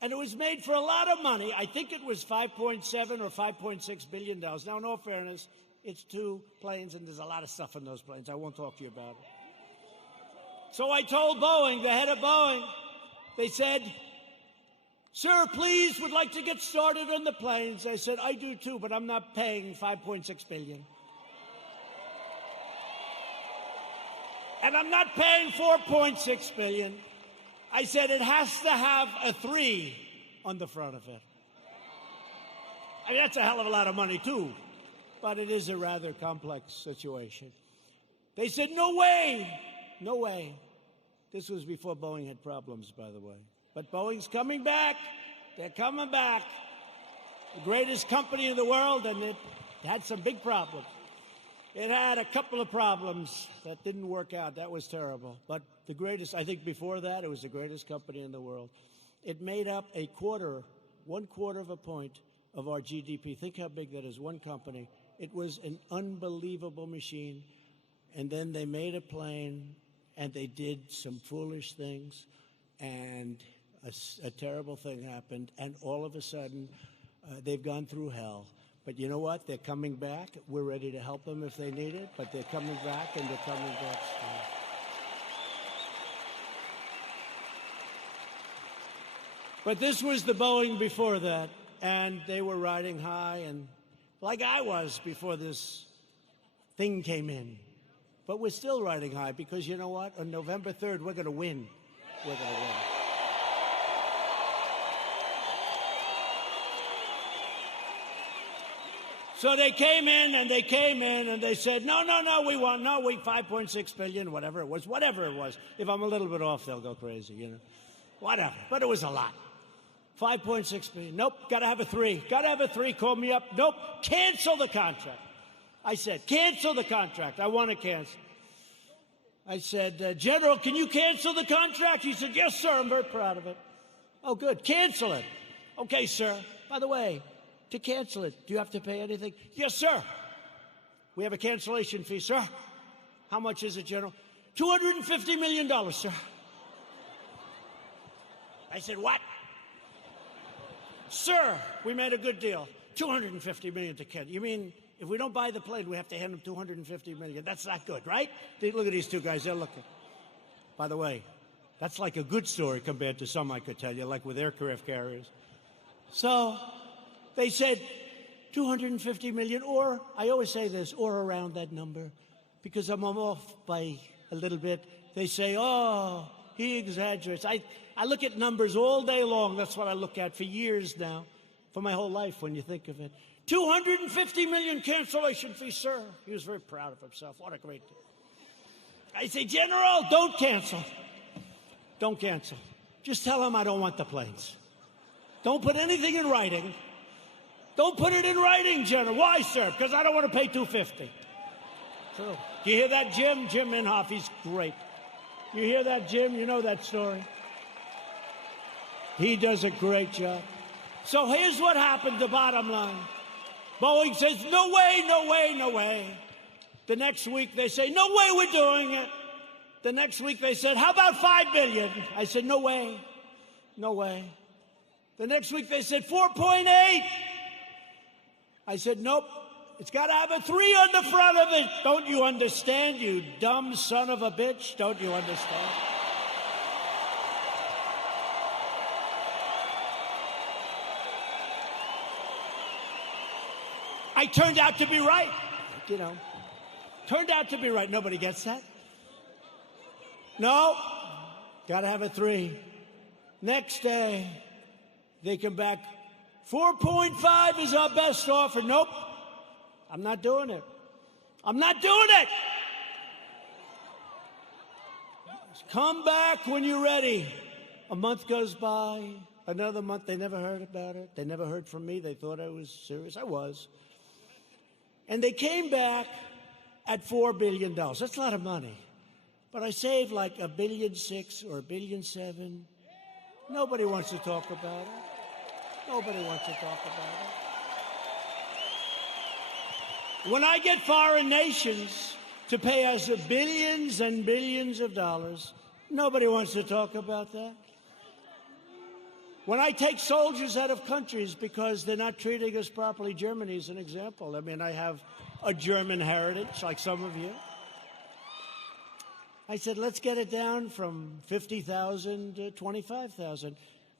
and it was made for a lot of money. I think it was $5.7 or $5.6 billion. Now, in all fairness, it's 2 planes, and there's a lot of stuff in those planes. I won't talk to you about it. So I told Boeing, the head of Boeing, they said, "Sir, please, would like to get started on the planes." I said, "I do too, but I'm not paying $5.6 billion. And I'm not paying $4.6 billion. I said it has to have a 3 on the front of it." I mean, that's a hell of a lot of money too, but it is a rather complex situation. They said, "No way, no way." This was before Boeing had problems, by the way. But Boeing's coming back. They're coming back. The greatest company in the world, and it had some big problems. It had a couple of problems that didn't work out. That was terrible. But the greatest, I think before that, it was the greatest company in the world. It made up 1/4 of a point of our GDP. Think how big that is, one company. It was an unbelievable machine. And then they made a plane, and they did some foolish things, and a terrible thing happened, and all of a sudden, they've gone through hell. But you know what? They're coming back. We're ready to help them if they need it, but they're coming back, and they're coming back strong. But this was the Boeing before that, and they were riding high, and like I was before this thing came in. But we're still riding high because you know what? On November 3rd, we're going to win. We're going to win. So they came in, and they said, no, we want, 5.6 billion, whatever it was. If I'm a little bit off, they'll go crazy, you know. Whatever. But it was a lot. 5.6 billion. Nope, got to have a 3. Got to have a 3. Call me up. Nope, cancel the contract. I said, cancel the contract. I want to cancel. I said, General, can you cancel the contract? He said, yes, sir. I'm very proud of it. Oh, good. Cancel it. Okay, sir. By the way, to cancel it, do you have to pay anything? Yes, sir. We have a cancellation fee, sir. How much is it, General? $250 million, sir. I said, what? Sir, we made a good deal. $250 million to cancel. You mean if we don't buy the plane, we have to hand them $250 million? That's not good, right? Look at these two guys. They're looking. By the way, that's like a good story compared to some I could tell you, like with aircraft carriers. So they said $250 million, or I always say this, or around that number, because I'm off by a little bit. They say, oh, he exaggerates. I look at numbers all day long. That's what I look at for years now, for my whole life when you think of it. $250 million cancellation fee, sir. He was very proud of himself. What a great deal. I say, General, don't cancel. Don't cancel. Just tell him I don't want the planes. Don't put anything in writing. Don't put it in writing, General. Why, sir? Because I don't want to pay $250. True. Do you hear that, Jim? Jim Inhofe, he's great. You hear that, Jim? You know that story. He does a great job. So here's what happened, the bottom line. Boeing says, no way, no way, no way. The next week they say, no way we're doing it. The next week they said, how about $5 billion? I said, no way, no way. The next week they said, 4.8. I said, nope, it's got to have a 3 on the front of it. Don't you understand, you dumb son of a bitch? Don't you understand? I turned out to be right, you know. Turned out to be right. Nobody gets that. No, got to have a 3. Next day, they come back. 4.5 is our best offer. Nope, I'm not doing it. I'm not doing it. Come back when you're ready. A month goes by, another month, they never heard about it. They never heard from me. They thought I was serious. I was. And they came back at $4 billion. That's a lot of money. But I saved like $1.6 billion or $1.7 billion. Nobody wants to talk about it. Nobody wants to talk about it. When I get foreign nations to pay us billions and billions of dollars. Nobody wants to talk about that. When I take soldiers out of countries because they're not treating us properly, Germany is an example. I mean, I have a German heritage, like some of you. I said, let's get it down from 50,000 to 25,000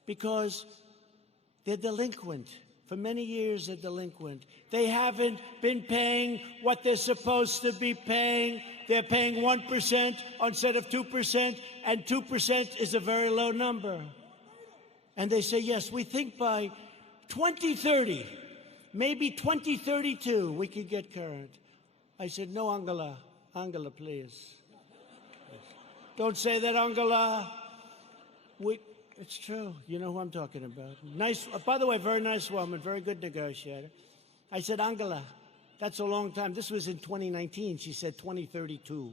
because they're delinquent. For many years, they're delinquent. They haven't been paying what they're supposed to be paying. They're paying 1% instead of 2%, and 2% is a very low number. And they say, yes, we think by 2030, maybe 2032, we could get current. I said, no, Angela. Angela, please. Don't say that, Angela. It's true. You know who I'm talking about. Nice, by the way, very nice woman, very good negotiator. I said, Angela, that's a long time. This was in 2019. She said 2032.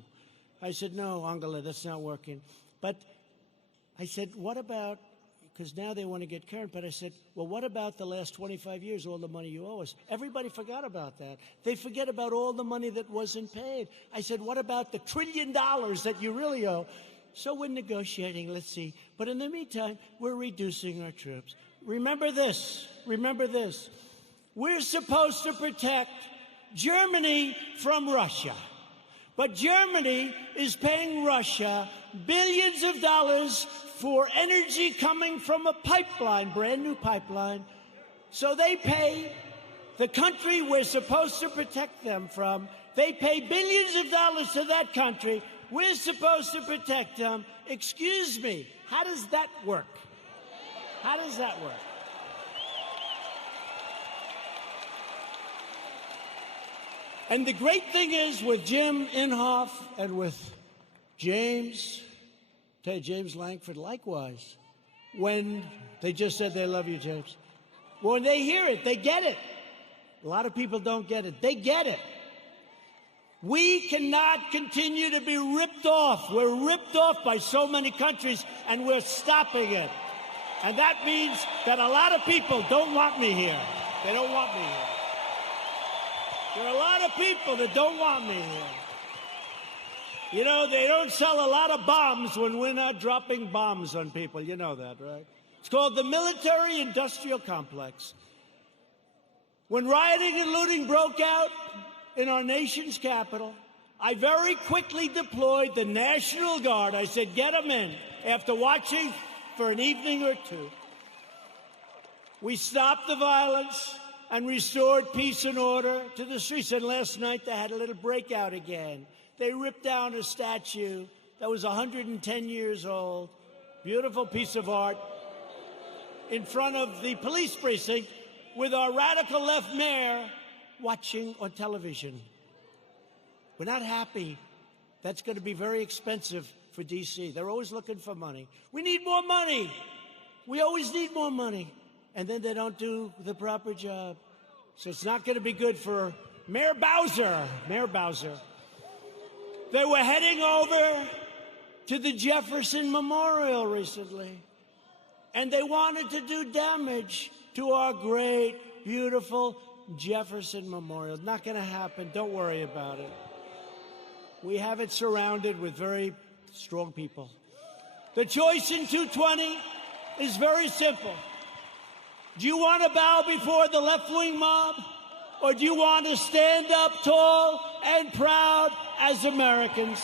I said, no, Angela, that's not working. But I said, what about, because now they want to get current, but I said, well, what about the last 25 years, all the money you owe us? Everybody forgot about that. They forget about all the money that wasn't paid. I said, what about the $1 trillion that you really owe? So we're negotiating, let's see. But in the meantime, we're reducing our troops. Remember this. Remember this. We're supposed to protect Germany from Russia. But Germany is paying Russia billions of dollars for energy coming from a pipeline, brand new pipeline. So they pay the country we're supposed to protect them from. They pay billions of dollars to that country. We're supposed to protect them. Excuse me, how does that work? How does that work? And the great thing is with Jim Inhofe and with James Langford, likewise, when they just said they love you, James. When they hear it, they get it. A lot of people don't get it. They get it. We cannot continue to be ripped off. We're ripped off by so many countries, and we're stopping it. And that means that a lot of people don't want me here. They don't want me here. There are a lot of people that don't want me here. You know, they don't sell a lot of bombs when we're not dropping bombs on people. You know that, right? It's called the military-industrial complex. When rioting and looting broke out in our nation's capital, I very quickly deployed the National Guard. I said, get them in. After watching for an evening or two, we stopped the violence and restored peace and order to the streets. And last night they had a little breakout again. They ripped down a statue that was 110 years old, beautiful piece of art, in front of the police precinct with our radical left mayor watching on television. We're not happy. That's going to be very expensive for D.C. They're always looking for money. We need more money. We always need more money. And then they don't do the proper job. So it's not going to be good for Mayor Bowser. Mayor Bowser. They were heading over to the Jefferson Memorial recently. And they wanted to do damage to our great, beautiful Jefferson Memorial. Not going to happen. Don't worry about it. We have it surrounded with very strong people. The choice in 220 is very simple. Do you want to bow before the left-wing mob, or do you want to stand up tall and proud as Americans?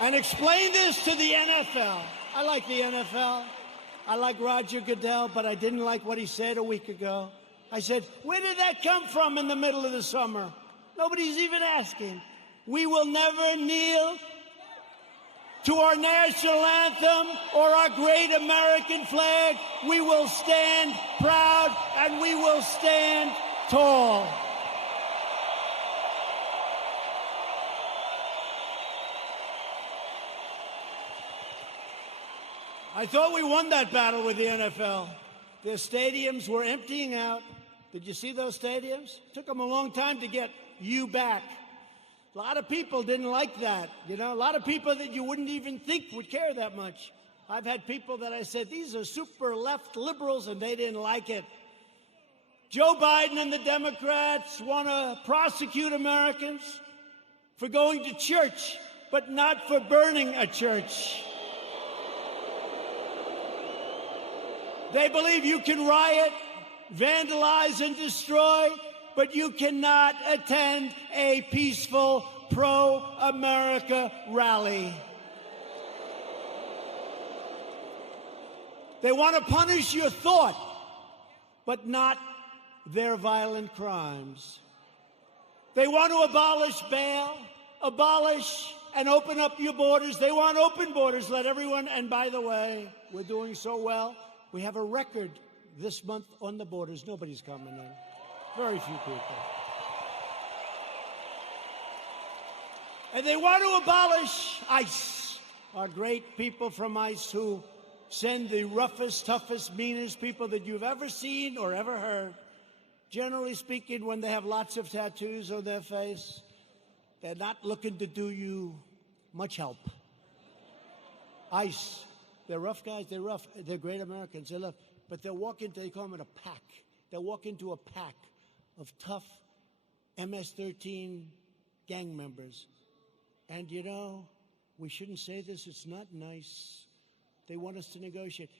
And explain this to the NFL. I like the NFL. I like Roger Goodell, but I didn't like what he said a week ago. I said, where did that come from in the middle of the summer? Nobody's even asking. We will never kneel to our national anthem or our great American flag. We will stand proud and we will stand tall. I thought we won that battle with the NFL. Their stadiums were emptying out. Did you see those stadiums? It took them a long time to get you back. A lot of people didn't like that. You know, a lot of people that you wouldn't even think would care that much I've had people that I said, these are super left liberals, and they didn't like it. Joe Biden and the Democrats want to prosecute Americans for going to church, but not for burning a church. They believe you can riot, vandalize, and destroy, but you cannot attend a peaceful pro-America rally. They want to punish your thought, but not their violent crimes. They want to abolish bail, abolish and open up your borders. They want open borders, let everyone, and by the way, we're doing so well. We have a record this month on the borders. Nobody's coming in. Very few people. And they want to abolish ICE, our great people from ICE who send the roughest, toughest, meanest people that you've ever seen or ever heard. Generally speaking, when they have lots of tattoos on their face, they're not looking to do you much help. ICE, they're rough guys, they're rough, they're great Americans, they're rough, but they call them in a pack. They walk into a pack of tough MS-13 gang members. And you know, we shouldn't say this, it's not nice. They want us to negotiate.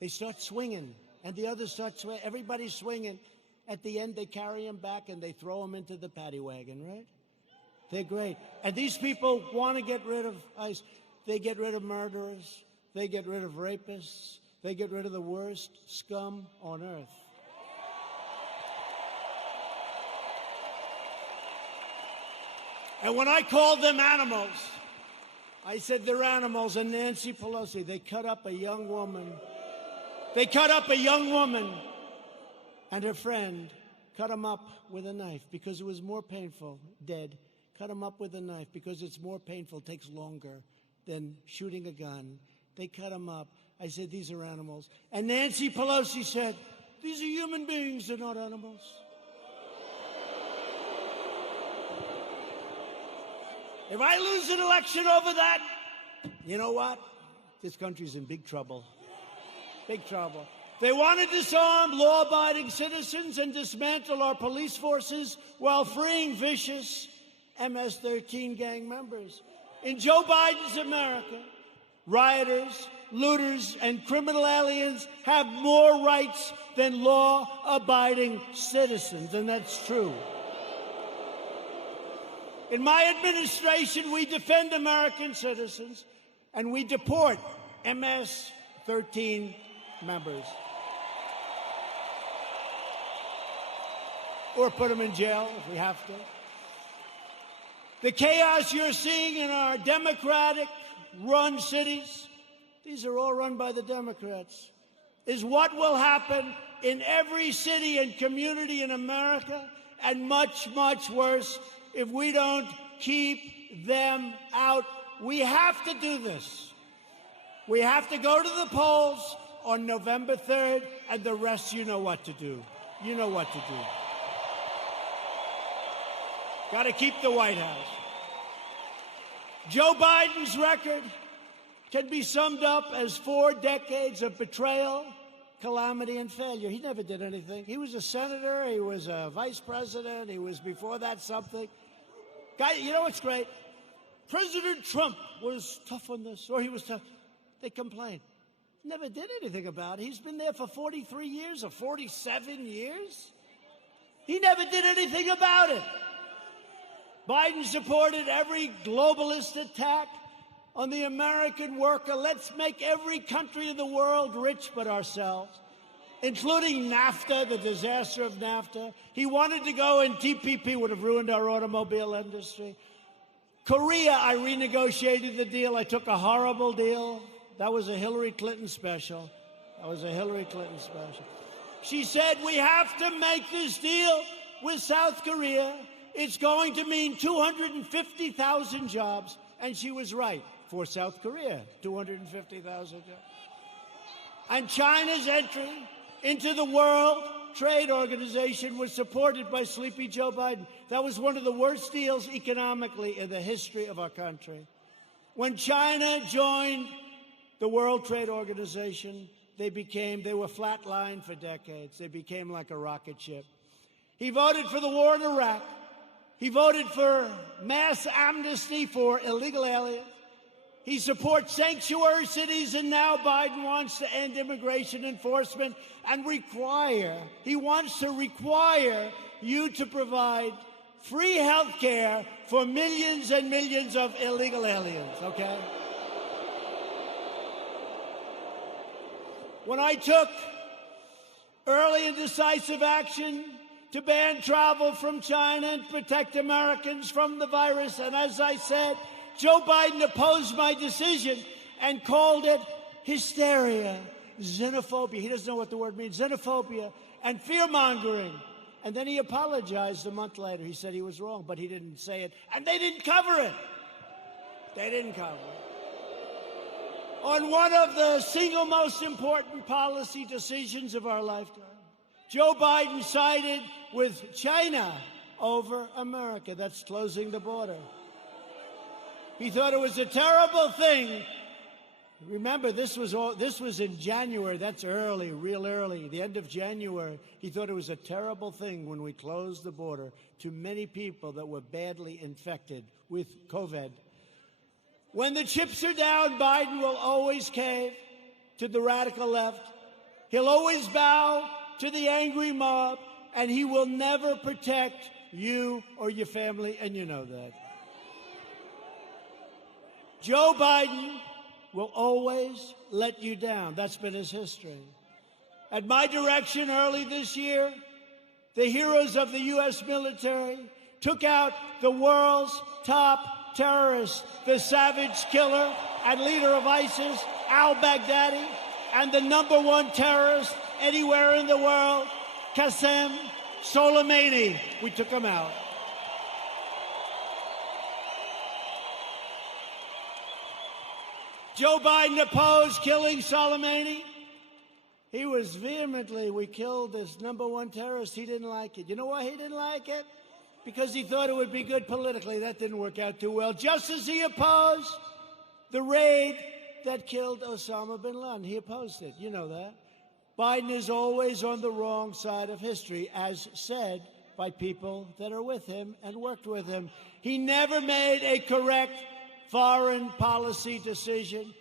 They start swinging, and the others start swinging. Everybody's swinging. At the end, they carry them back, and they throw them into the paddy wagon, right? They're great. And these people want to get rid of ICE. They get rid of murderers. They get rid of rapists. They get rid of the worst scum on earth. And when I called them animals, I said they're animals. And Nancy Pelosi, they cut up a young woman. They cut up a young woman and her friend, cut them up with a knife because it was more painful, dead. Cut them up with a knife because it's more painful, takes longer than shooting a gun. They cut them up. I said, these are animals. And Nancy Pelosi said, these are human beings, they're not animals. If I lose an election over that, you know what? This country's in big trouble. Big trouble. They want to disarm law-abiding citizens and dismantle our police forces while freeing vicious MS-13 gang members. In Joe Biden's America, rioters, looters, and criminal aliens have more rights than law-abiding citizens, and that's true. In my administration, we defend American citizens, and we deport MS-13 members. Or put them in jail if we have to. The chaos you're seeing in our Democratic-run cities, these are all run by the Democrats, is what will happen in every city and community in America, and much, much worse if we don't keep them out. We have to do this. We have to go to the polls on November 3rd, and the rest, you know what to do. You know what to do. Got to keep the White House. Joe Biden's record can be summed up as 4 decades of betrayal, calamity, and failure. He never did anything. He was a senator. He was a vice president. He was before that something. Guy, you know what's great? President Trump was tough on this, or he was tough. They complained. Never did anything about it. He's been there for 43 years or 47 years. He never did anything about it. Biden supported every globalist attack on the American worker. Let's make every country in the world rich but ourselves, including NAFTA, the disaster of NAFTA. He wanted to go, and TPP would have ruined our automobile industry. Korea, I renegotiated the deal. I took a horrible deal. That was a Hillary Clinton special. That was a Hillary Clinton special. She said, we have to make this deal with South Korea. It's going to mean 250,000 jobs. And she was right. For South Korea, 250,000 jobs. And China's entry into the World Trade Organization was supported by Sleepy Joe Biden. That was one of the worst deals economically in the history of our country. When China joined the World Trade Organization, they were flatlined for decades. They became like a rocket ship. He voted for the war in Iraq. He voted for mass amnesty for illegal aliens. He supports sanctuary cities, and now Biden wants to end immigration enforcement and he wants to require you to provide free health care for millions and millions of illegal aliens, okay? When I took early and decisive action to ban travel from China and protect Americans from the virus, and as I said, Joe Biden opposed my decision and called it hysteria, xenophobia. He doesn't know what the word means, xenophobia, and fear-mongering. And then he apologized a month later. He said he was wrong, but he didn't say it. And they didn't cover it. They didn't cover it. On one of the single most important policy decisions of our lifetime, Joe Biden sided with China over America. That's closing the border. He thought it was a terrible thing. Remember, this was in January. That's early, real early, the end of January. He thought it was a terrible thing when we closed the border to many people that were badly infected with COVID. When the chips are down, Biden will always cave to the radical left. He'll always bow to the angry mob, and he will never protect you or your family, and you know that. Joe Biden will always let you down. That's been his history. At my direction early this year, the heroes of the U.S. military took out the world's top terrorist, the savage killer and leader of ISIS, al-Baghdadi, and the #1 terrorist anywhere in the world, Qasem Soleimani. We took him out. Joe Biden opposed killing Soleimani. He was we killed this #1 terrorist. He didn't like it. You know why he didn't like it? Because he thought it would be good politically. That didn't work out too well. Just as he opposed the raid that killed Osama bin Laden. He opposed it. You know that. Biden is always on the wrong side of history, as said by people that are with him and worked with him. He never made a correct foreign policy decision.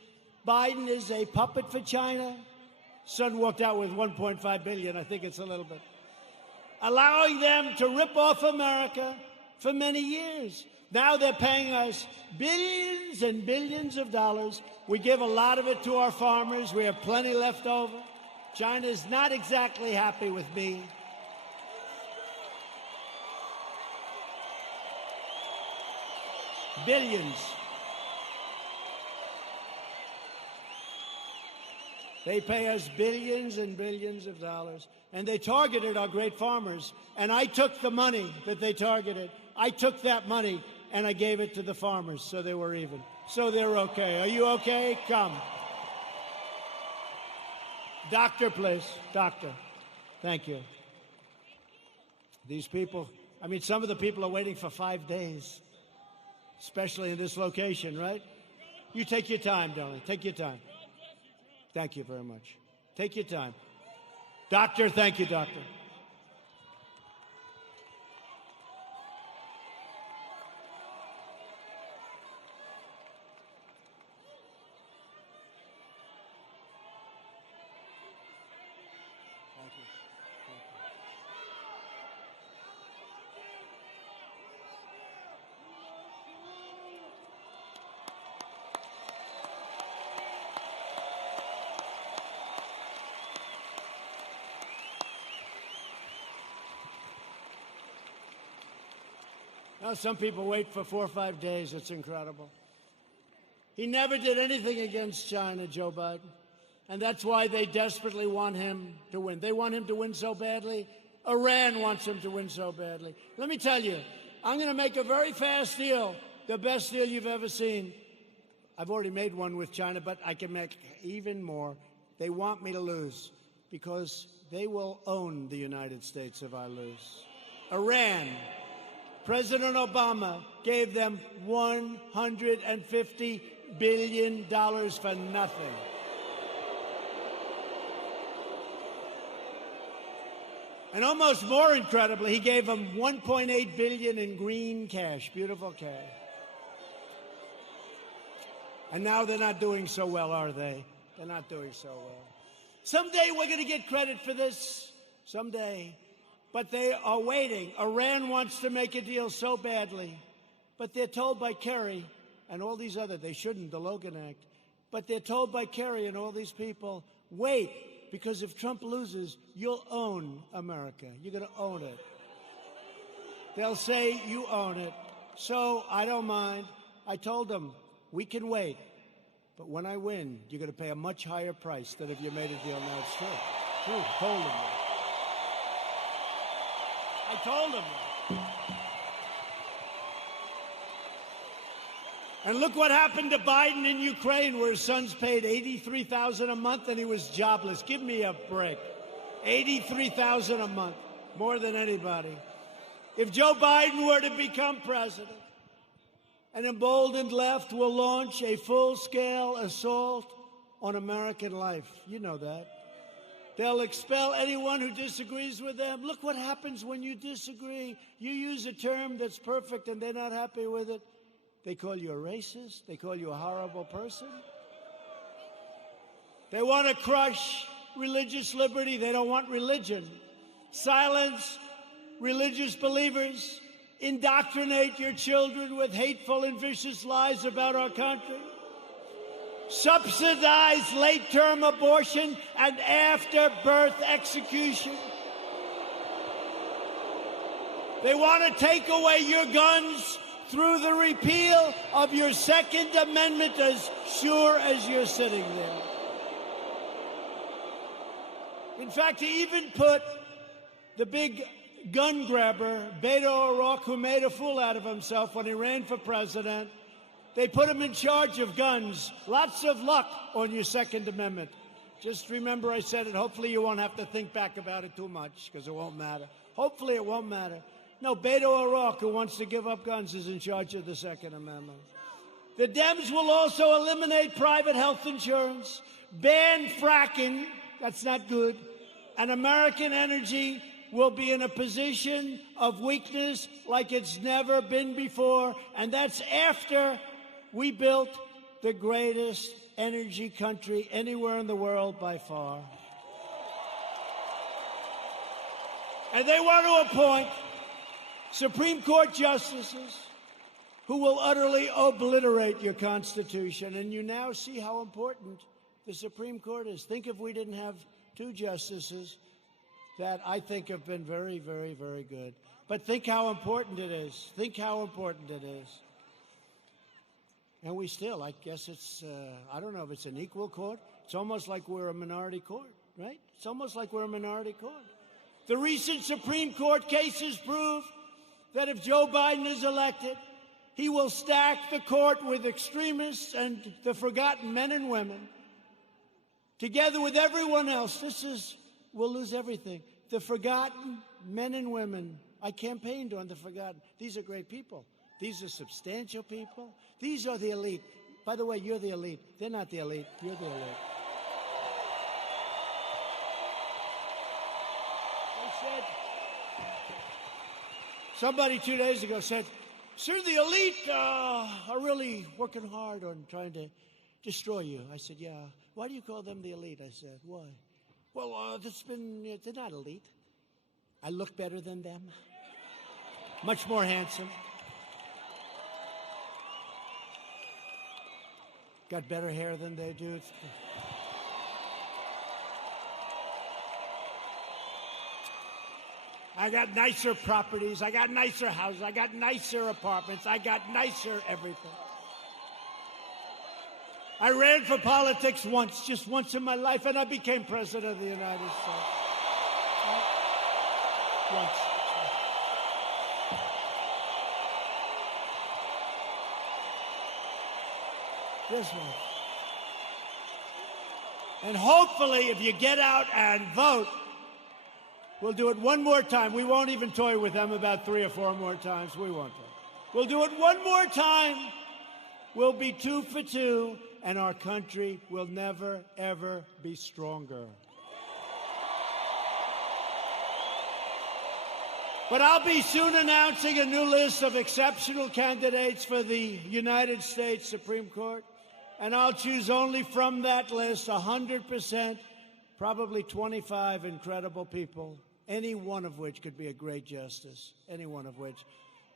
Biden is a puppet for China. Son walked out with $1.5 billion. I think it's a little bit. Allowing them to rip off America for many years. Now they're paying us billions and billions of dollars. We give a lot of it to our farmers. We have plenty left over. China is not exactly happy with me. Billions. They pay us billions and billions of dollars, and they targeted our great farmers. And I took the money that they targeted. I took that money, and I gave it to the farmers, so they were even. So they're okay. Are you okay? Come. Doctor, please. Doctor. Thank you. These people, I mean, some of the people are waiting for 5 days, especially in this location, right? You take your time, darling. Take your time. Thank you very much. Take your time. Doctor, thank you, doctor. Thank you. Thank you. Now, some people wait for 4 or 5 days. It's incredible. He never did anything against China, Joe Biden. And that's why they desperately want him to win. They want him to win so badly. Iran wants him to win so badly. Let me tell you, I'm going to make a very fast deal, the best deal you've ever seen. I've already made one with China, but I can make even more. They want me to lose because they will own the United States if I lose. Iran. President Obama gave them $150 billion for nothing. And almost more incredibly, he gave them $1.8 billion in green cash, beautiful cash. And now they're not doing so well, are they? They're not doing so well. Someday we're going to get credit for this. Someday. But they are waiting. Iran wants to make a deal so badly. But they're told by Kerry and all these other, they shouldn't, the Logan Act. But they're told by Kerry and all these people, wait, because if Trump loses, you'll own America. You're going to own it. They'll say you own it. So I don't mind. I told them, we can wait. But when I win, you're going to pay a much higher price than if you made a deal. Now, it's true. True. I told them that. I told them that. And look what happened to Biden in Ukraine, where his son's paid $83,000 a month and he was jobless. Give me a break. $83,000 a month, more than anybody. If Joe Biden were to become president, an emboldened left will launch a full-scale assault on American life. You know that. They'll expel anyone who disagrees with them. Look what happens when you disagree. You use a term that's perfect and they're not happy with it. They call you a racist. They call you a horrible person. They want to crush religious liberty. They don't want religion. Silence religious believers. Indoctrinate your children with hateful and vicious lies about our country. Subsidize late-term abortion and after-birth execution. They want to take away your guns through the repeal of your Second Amendment as sure as you're sitting there. In fact, he even put the big gun grabber, Beto O'Rourke, who made a fool out of himself when he ran for president, they put him in charge of guns. Lots of luck on your Second Amendment. Just remember I said it. Hopefully you won't have to think back about it too much, because it won't matter. Hopefully it won't matter. No, Beto O'Rourke, who wants to give up guns, is in charge of the Second Amendment. The Dems will also eliminate private health insurance, ban fracking, that's not good, and American energy will be in a position of weakness like it's never been before, and that's after we built the greatest energy country anywhere in the world by far. And they want to appoint Supreme Court justices who will utterly obliterate your Constitution. And you now see how important the Supreme Court is. Think if we didn't have two justices that I think have been very, very, very good. But think how important it is. Think how important it is. And we still, I guess it's, I don't know if it's an equal court. It's almost like we're a minority court, right? It's almost like we're a minority court. The recent Supreme Court cases prove that if Joe Biden is elected, he will stack the court with extremists and the forgotten men and women. Together with everyone else, we'll lose everything. The forgotten men and women. I campaigned on the forgotten. These are great people. These are substantial people. These are the elite. By the way, you're the elite. They're not the elite. You're the elite. They said, somebody 2 days ago said, sir, the elite are really working hard on trying to destroy you. I said, yeah. Why do you call them the elite? I said, why? Well, they're not elite. I look better than them. Much more handsome. Got better hair than they do. I got nicer properties. I got nicer houses. I got nicer apartments. I got nicer everything. I ran for politics once, just once in my life, and I became president of the United States. Once. This one. And hopefully, if you get out and vote, we'll do it one more time. We won't even toy with them about 3 or 4 more times. We won't. We'll do it one more time. will be 2 for 2, and our country will never, ever be stronger. But I'll be soon announcing a new list of exceptional candidates for the United States Supreme Court, and I'll choose only from that list 100%, probably 25 incredible people, any one of which could be a great justice, any one of which.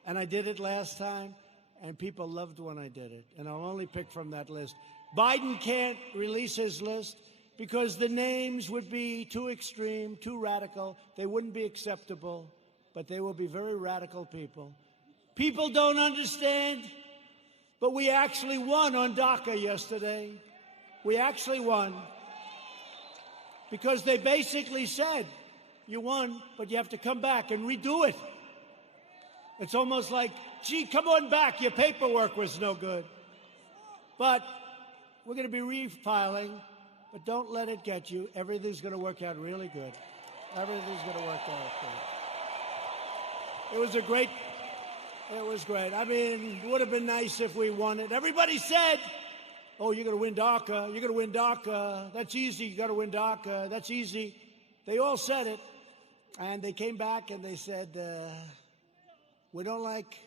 And I did it last time, and people loved when I did it, and I'll only pick from that list. Biden can't release his list because the names would be too extreme, too radical. They wouldn't be acceptable, but they will be very radical people. People don't understand, but we actually won on DACA yesterday. We actually won because they basically said, you won, but you have to come back and redo it. It's almost like, gee, come on back, your paperwork was no good. But we're going to be refiling, but don't let it get you. Everything's going to work out really good. Everything's going to work out good. It was great. I mean, it would have been nice if we won it. Everybody said, oh, you're going to win DACA. You're going to win DACA. That's easy. You got to win DACA. That's easy. They all said it. And they came back and they said, we don't like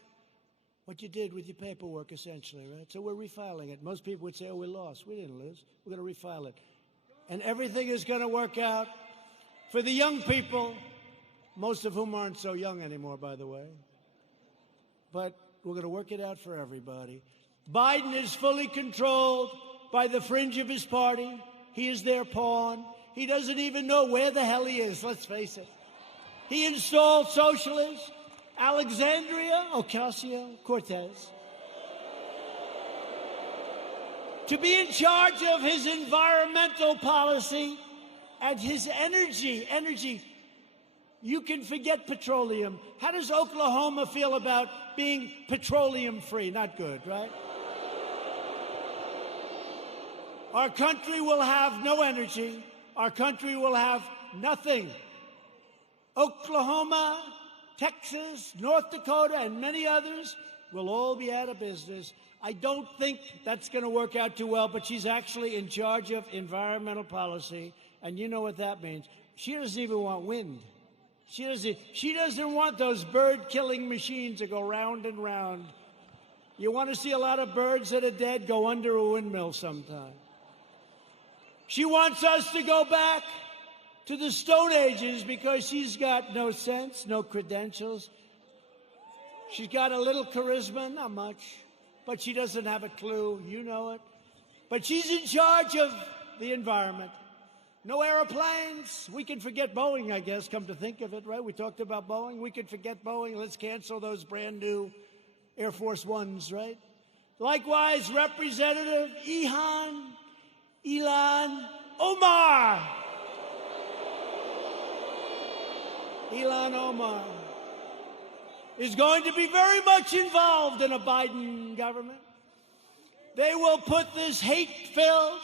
what you did with your paperwork, essentially, right? So we're refiling it. Most people would say, oh, we lost. We didn't lose. We're going to refile it. And everything is going to work out for the young people, most of whom aren't so young anymore, by the way. But we're going to work it out for everybody. Biden is fully controlled by the fringe of his party. He is their pawn. He doesn't even know where the hell he is, let's face it. He installed socialists, Alexandria Ocasio-Cortez, to be in charge of his environmental policy and his energy. You can forget petroleum. How does Oklahoma feel about being petroleum-free? Not good, right? Our country will have no energy. Our country will have nothing. Oklahoma, Texas, North Dakota, and many others will all be out of business. I don't think that's going to work out too well, but she's actually in charge of environmental policy, and you know what that means. She doesn't even want wind. She doesn't want those bird-killing machines that go round and round. You want to see a lot of birds that are dead? Go under a windmill sometime. She wants us to go back to the Stone Ages because she's got no sense, no credentials. She's got a little charisma, not much, but she doesn't have a clue. You know it. But she's in charge of the environment. No airplanes. We can forget Boeing, I guess, come to think of it, right? We talked about Boeing. We could forget Boeing. Let's cancel those brand new Air Force Ones, right? Likewise, Representative Ilhan Omar is going to be very much involved in a Biden government. They will put this hate-filled,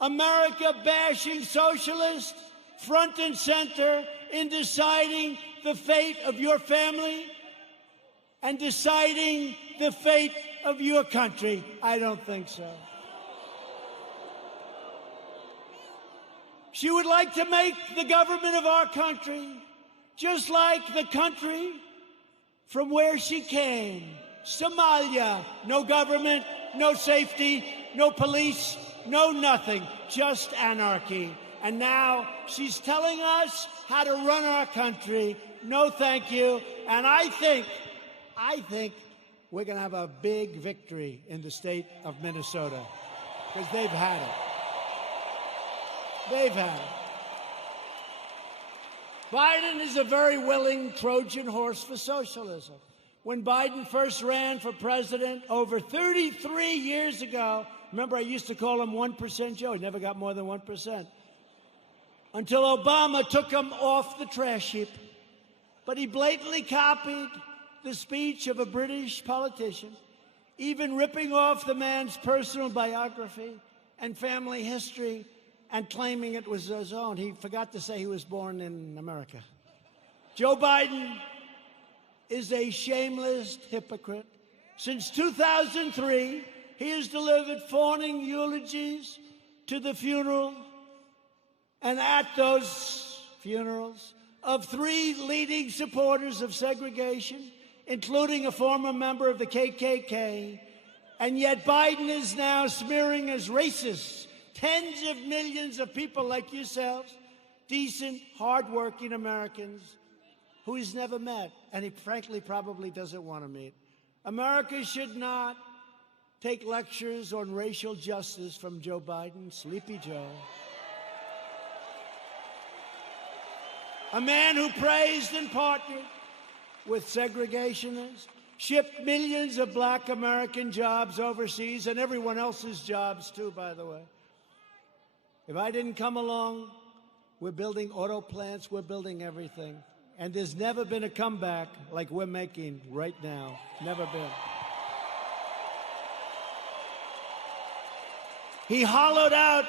America-bashing socialist front and center in deciding the fate of your family and deciding the fate of your country. I don't think so. She would like to make the government of our country just like the country from where she came, Somalia. No government, no safety, no police, no nothing, just anarchy. And now she's telling us how to run our country. No, thank you. And I think we're going to have a big victory in the state of Minnesota because they've had it. They've had it. Biden is a very willing Trojan horse for socialism. When Biden first ran for president over 33 years ago, remember I used to call him 1% Joe. He never got more than 1%. Until Obama took him off the trash heap. But he blatantly copied the speech of a British politician, even ripping off the man's personal biography and family history and claiming it was his own. He forgot to say he was born in America. Joe Biden is a shameless hypocrite. Since 2003, he has delivered fawning eulogies to the funeral and at those funerals of 3 leading supporters of segregation, including a former member of the KKK. And yet Biden is now smearing as racist tens of millions of people like yourselves, decent, hardworking Americans who he's never met, and he frankly probably doesn't want to meet. America should not take lectures on racial justice from Joe Biden, Sleepy Joe. A man who praised and partnered with segregationists, shipped millions of black American jobs overseas, and everyone else's jobs too, by the way. If I didn't come along, we're building auto plants, we're building everything. And there's never been a comeback like we're making right now. Never been. He hollowed out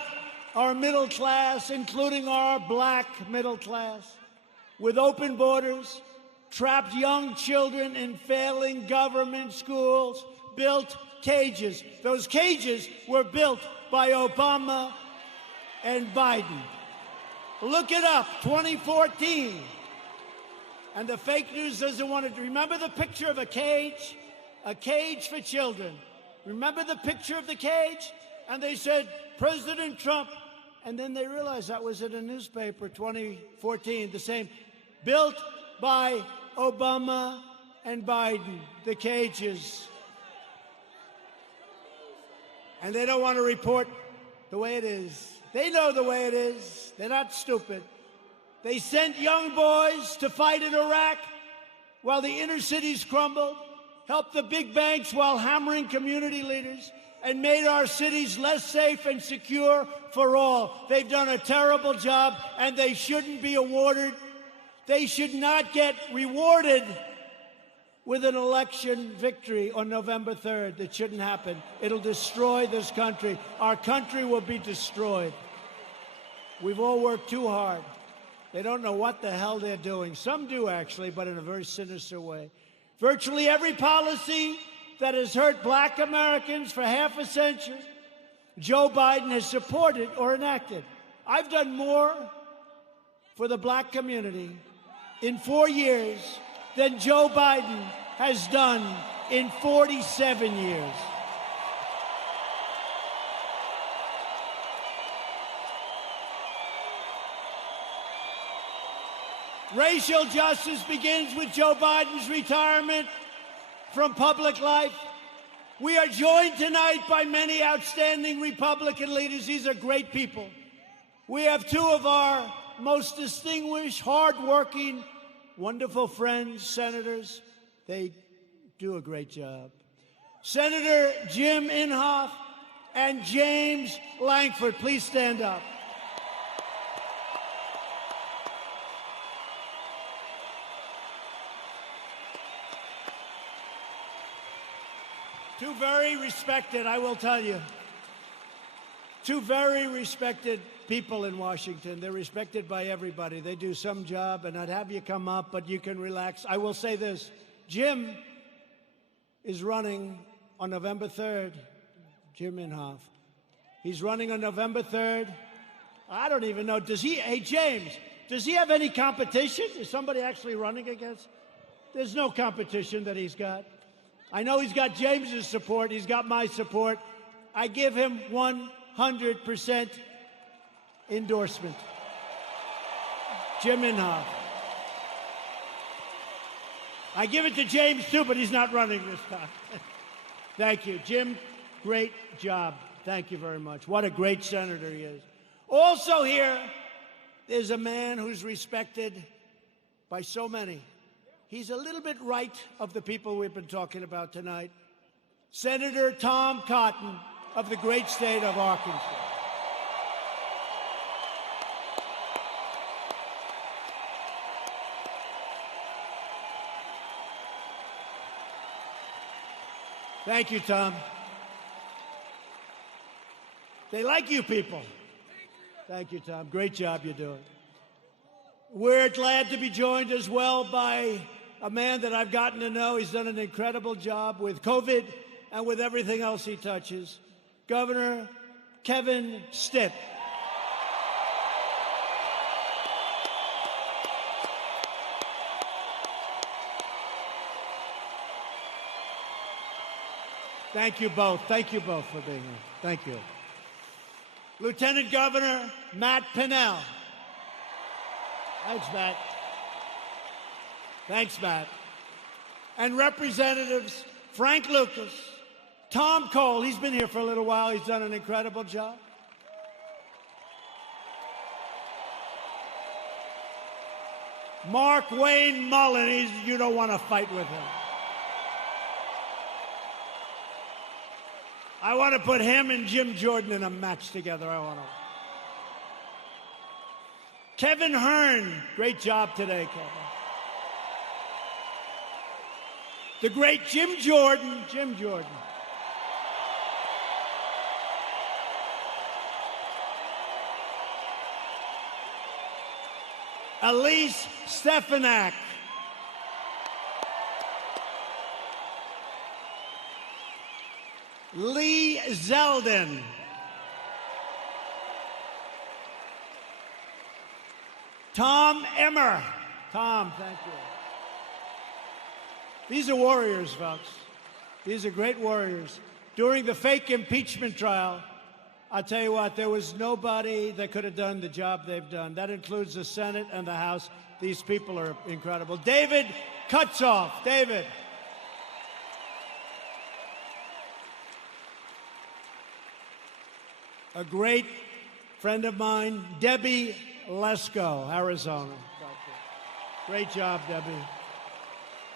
our middle class, including our black middle class, with open borders, trapped young children in failing government schools, built cages. Those cages were built by Obama and Biden. Look it up, 2014. And the fake news doesn't want to remember the picture of a cage for children. Remember the picture of the cage? And they said, President Trump. And then they realized that was in a newspaper, 2014, the same. Built by Obama and Biden, the cages. And they don't want to report the way it is. They know the way it is. They're not stupid. They sent young boys to fight in Iraq while the inner cities crumbled, helped the big banks while hammering community leaders, and made our cities less safe and secure for all. They've done a terrible job, and they shouldn't be awarded. They should not get rewarded with an election victory on November 3rd. That shouldn't happen. It'll destroy this country. Our country will be destroyed. We've all worked too hard. They don't know what the hell they're doing. Some do, actually, but in a very sinister way. Virtually every policy that has hurt black Americans for half a century, Joe Biden has supported or enacted. I've done more for the black community in 4 years than Joe Biden has done in 47 years. Racial justice begins with Joe Biden's retirement from public life. We are joined tonight by many outstanding Republican leaders. These are great people. We have 2 of our most distinguished, hardworking, wonderful friends, senators. They do a great job. Senator Jim Inhofe and James Lankford, please stand up. Two very respected, I will tell you, 2 very respected people in Washington. They're respected by everybody. They do some job, and I'd have you come up, but you can relax. I will say this. Jim is running on November 3rd. Jim Inhofe. He's running on November 3rd. I don't even know. Hey, James, does he have any competition? Is somebody actually running against? There's no competition that he's got. I know he's got James's support. He's got my support. I give him 100% endorsement. Jim Inhofe. I give it to James, too, but he's not running this time. Thank you. Jim, great job. Thank you very much. What a great senator he is. Also here is a man who's respected by so many. He's a little bit right of the people we've been talking about tonight. Senator Tom Cotton of the great state of Arkansas. Thank you, Tom. They like you people. Thank you, Tom. Great job you're doing. We're glad to be joined as well by a man that I've gotten to know. He's done an incredible job with COVID and with everything else he touches. Governor Kevin Stitt. Thank you both. Thank you both for being here. Thank you. Lieutenant Governor Matt Pinnell. Thanks, Matt. Thanks, Matt. And Representatives Frank Lucas, Tom Cole, he's been here for a little while. He's done an incredible job. Mark Wayne Mullen, you don't want to fight with him. I want to put him and Jim Jordan in a match together. I want to. Kevin Hearn, great job today, Kevin. The great Jim Jordan. Elise Stefanak. Lee Zeldin. Tom Emmer. Tom, thank you. These are warriors, folks. These are great warriors. During the fake impeachment trial, I'll tell you what, there was nobody that could have done the job they've done. That includes the Senate and the House. These people are incredible. David Kutzoff. David. A great friend of mine, Debbie Lesko, Arizona. Great job, Debbie.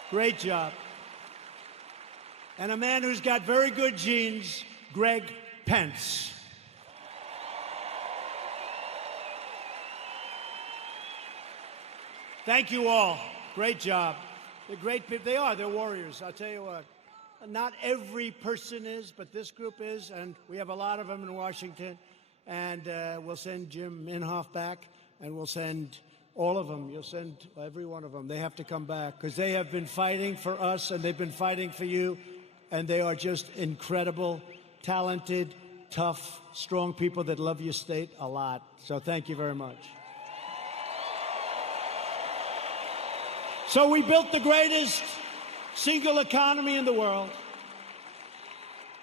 Great job. And a man who's got very good genes, Greg Pence. Thank you all. Great job. They're great people. They are. They're warriors. I'll tell you what. Not every person is, but this group is, and we have a lot of them in Washington. And we'll send Jim Inhofe back, and we'll send all of them. You'll send every one of them. They have to come back because they have been fighting for us, and they've been fighting for you, and they are just incredible, talented, tough, strong people that love your state a lot. So thank you very much. So we built the greatest single economy in the world.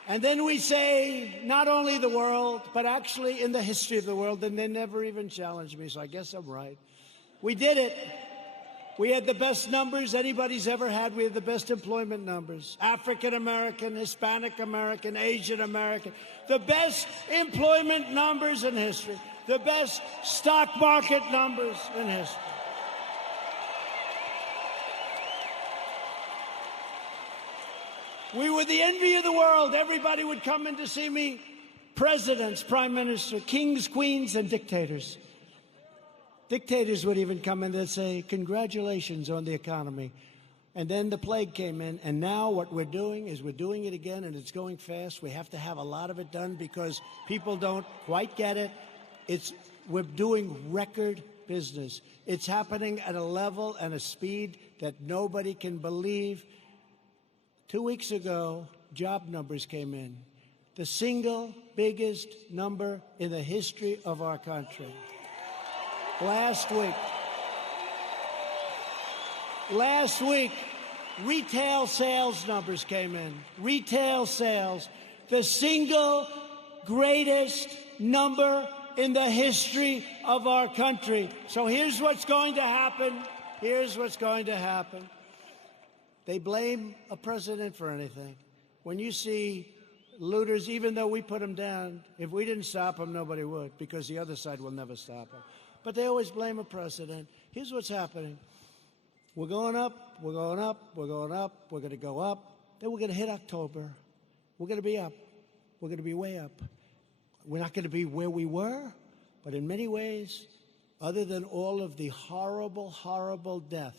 And then we say, not only the world, but actually in the history of the world, and they never even challenged me, so I guess I'm right. We did it. We had the best numbers anybody's ever had. We had the best employment numbers. African American, Hispanic American, Asian American. The best employment numbers in history. The best stock market numbers in history. We were the envy of the world. Everybody would come in to see me. Presidents, prime minister, kings, queens, and dictators. Dictators would even come in and say, congratulations on the economy. And then the plague came in, and now what we're doing is we're doing it again, and it's going fast. We have to have a lot of it done because people don't quite get it. We're doing record business. It's happening at a level and a speed that nobody can believe. 2 weeks ago, job numbers came in. The single biggest number in the history of our country. Last week, retail sales numbers came in. Retail sales, the single greatest number in the history of our country. So here's what's going to happen. Here's what's going to happen. They blame a president for anything. When you see looters, even though we put them down, if we didn't stop them, nobody would, because the other side will never stop them. But they always blame a president. Here's what's happening. We're going up, we're going up, we're going up, we're going to go up. Then we're going to hit October. We're going to be up. We're going to be way up. We're not going to be where we were, but in many ways, other than all of the horrible, horrible death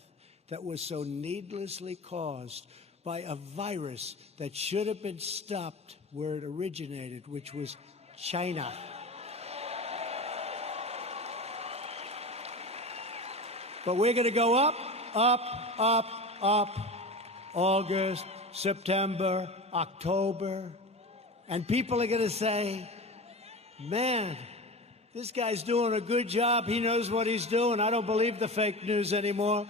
that was so needlessly caused by a virus that should have been stopped where it originated, which was China. But we're going to go up, up, up, up. August, September, October. And people are going to say, man, this guy's doing a good job. He knows what he's doing. I don't believe the fake news anymore.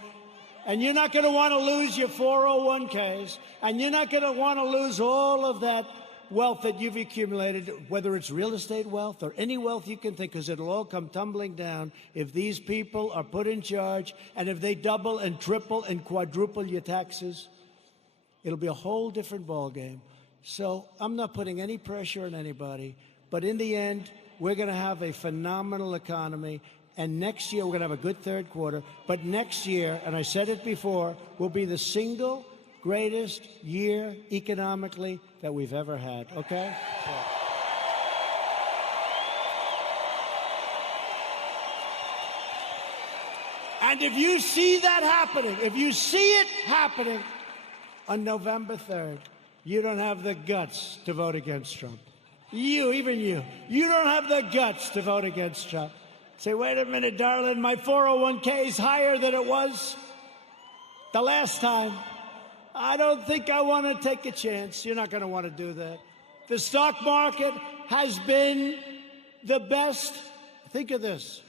And you're not going to want to lose your 401ks. And you're not going to want to lose all of that wealth that you've accumulated, whether it's real estate wealth or any wealth you can think, because it'll all come tumbling down if these people are put in charge, and if they double and triple and quadruple your taxes. It'll be a whole different ballgame. So I'm not putting any pressure on anybody, but in the end, we're going to have a phenomenal economy, and next year we're going to have a good third quarter, but next year, and I said it before, will be the single greatest year economically that we've ever had, okay? And if you see that happening, if you see it happening on November 3rd, you don't have the guts to vote against Trump. Even you don't have the guts to vote against Trump. Say, wait a minute, darling, my 401k is higher than it was the last time. I don't think I want to take a chance. You're not going to want to do that. The stock market has been the best. Think of this.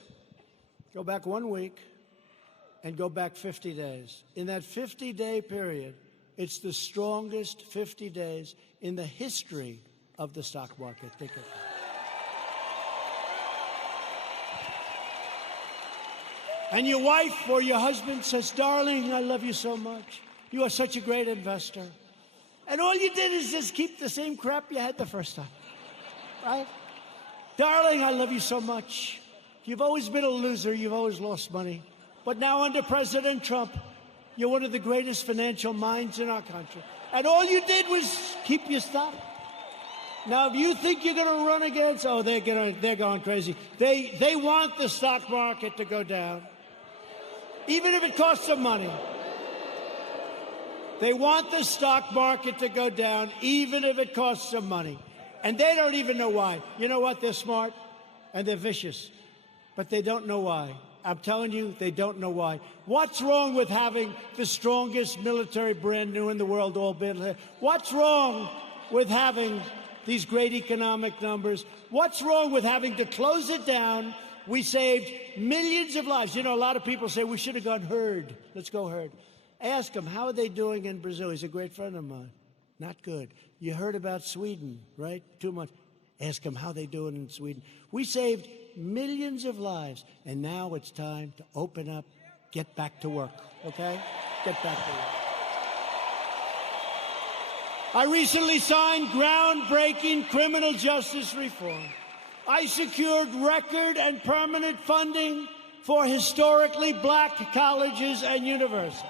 Go back 1 week and go back 50 days. In that 50-day period, it's the strongest 50 days in the history of the stock market. Think of it. And your wife or your husband says, darling, I love you so much. You are such a great investor. And all you did is just keep the same crap you had the first time, right? Darling, I love you so much. You've always been a loser. You've always lost money. But now under President Trump, you're one of the greatest financial minds in our country. And all you did was keep your stock. Now, if you think you're going to run against, they're going crazy. They want the stock market to go down, even if it costs them money. They want the stock market to go down, even if it costs them money. And they don't even know why. You know what? They're smart and they're vicious, but they don't know why. I'm telling you, they don't know why. What's wrong with having the strongest military brand new in the world all built here? What's wrong with having these great economic numbers? What's wrong with having to close it down? We saved millions of lives. You know, a lot of people say we should have gone herd. Let's go herd. Ask him, how are they doing in Brazil? He's a great friend of mine. Not good. You heard about Sweden, right? 2 months. Ask him how they doing in Sweden. We saved millions of lives, and now it's time to open up, get back to work, okay? Get back to work. I recently signed groundbreaking criminal justice reform. I secured record and permanent funding for historically black colleges and universities.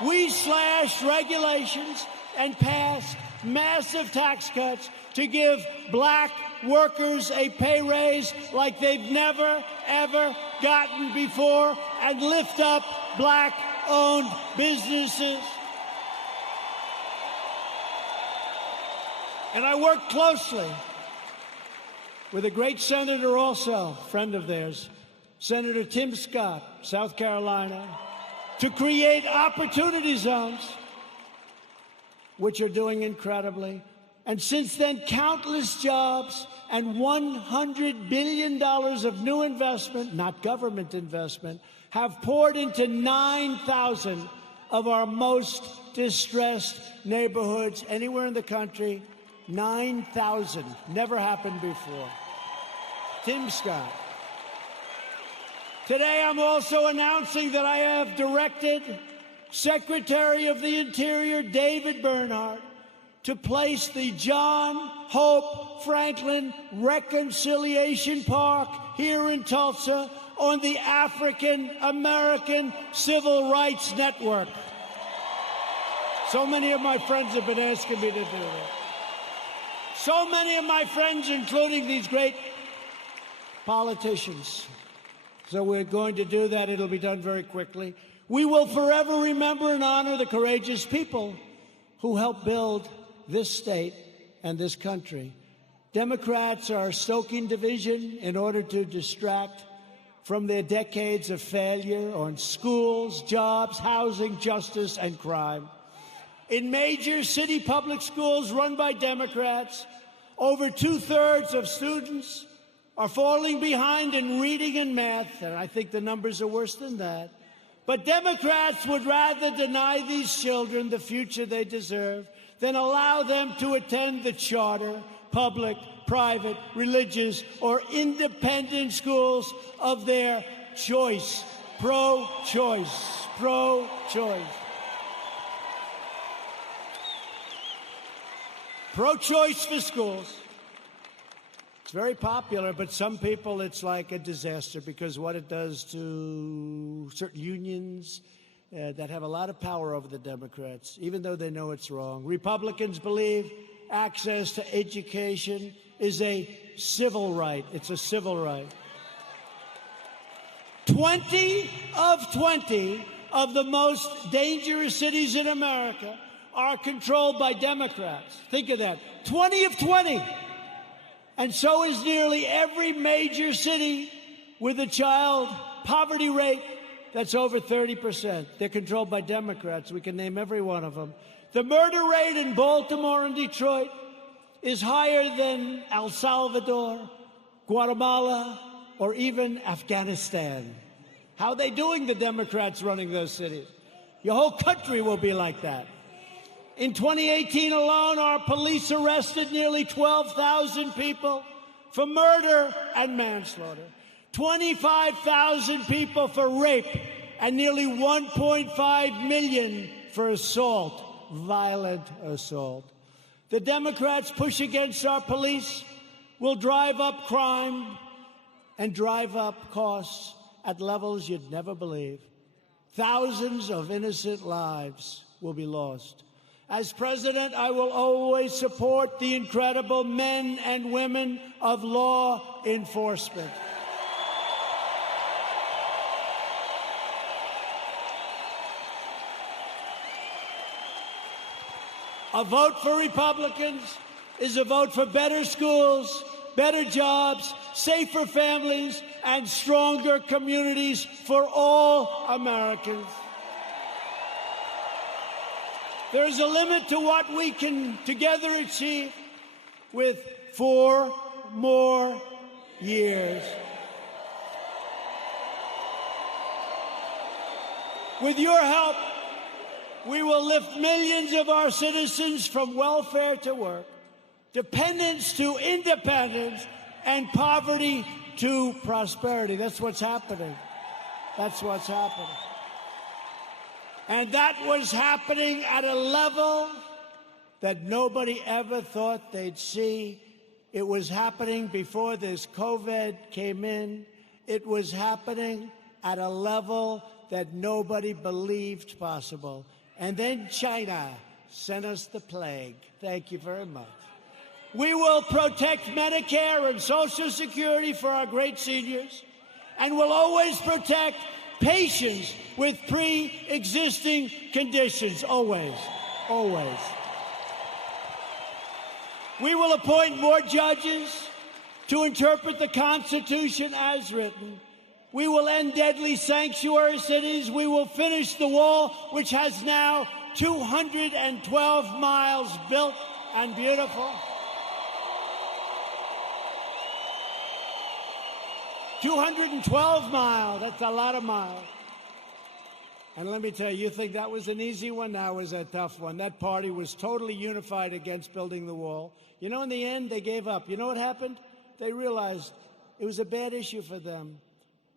We slashed regulations and passed massive tax cuts to give black workers a pay raise like they've never, ever gotten before, and lift up black-owned businesses. And I worked closely with a great senator also, friend of theirs, Senator Tim Scott, South Carolina, to create opportunity zones, which are doing incredibly. And since then, countless jobs and $100 billion of new investment, not government investment, have poured into 9,000 of our most distressed neighborhoods anywhere in the country. 9,000. Never happened before. Tim Scott. Today, I'm also announcing that I have directed Secretary of the Interior David Bernhardt to place the John Hope Franklin Reconciliation Park here in Tulsa on the African American Civil Rights Network. So many of my friends have been asking me to do that. So many of my friends, including these great politicians. So we're going to do that. It'll be done very quickly. We will forever remember and honor the courageous people who helped build this state and this country. Democrats are stoking division in order to distract from their decades of failure on schools, jobs, housing, justice, and crime. In major city public schools run by Democrats, over 2/3 of students are falling behind in reading and math, and I think the numbers are worse than that. But Democrats would rather deny these children the future they deserve than allow them to attend the charter, public, private, religious, or independent schools of their choice. Pro-choice. Pro-choice. Pro-choice for schools. It's very popular, but some people it's like a disaster because what it does to certain unions that have a lot of power over the Democrats, even though they know it's wrong. Republicans believe access to education is a civil right. It's a civil right. 20 of the most dangerous cities in America are controlled by Democrats. Think of that. 20 of 20. And so is nearly every major city with a child poverty rate that's over 30%. They're controlled by Democrats. We can name every one of them. The murder rate in Baltimore and Detroit is higher than El Salvador, Guatemala, or even Afghanistan. How are they doing, the Democrats running those cities? Your whole country will be like that. In 2018 alone, our police arrested nearly 12,000 people for murder and manslaughter, 25,000 people for rape, and nearly 1.5 million for assault, violent assault. The Democrats' push against our police will drive up crime and drive up costs at levels you'd never believe. Thousands of innocent lives will be lost. As president, I will always support the incredible men and women of law enforcement. A vote for Republicans is a vote for better schools, better jobs, safer families, and stronger communities for all Americans. There is a limit to what we can together achieve with 4 more years. With your help, we will lift millions of our citizens from welfare to work, dependence to independence, and poverty to prosperity. That's what's happening. That's what's happening. And that was happening at a level that nobody ever thought they'd see. It was happening before this COVID came in. It was happening at a level that nobody believed possible. And then China sent us the plague. Thank you very much. We will protect Medicare and Social Security for our great seniors, and will always protect patients with pre-existing conditions. Always. Always. We will appoint more judges to interpret the Constitution as written. We will end deadly sanctuary cities. We will finish the wall, which has now 212 miles built and beautiful. 212 miles. That's a lot of miles. And let me tell you, you think that was an easy one? That was a tough one. That party was totally unified against building the wall. You know, in the end, they gave up. You know what happened? They realized it was a bad issue for them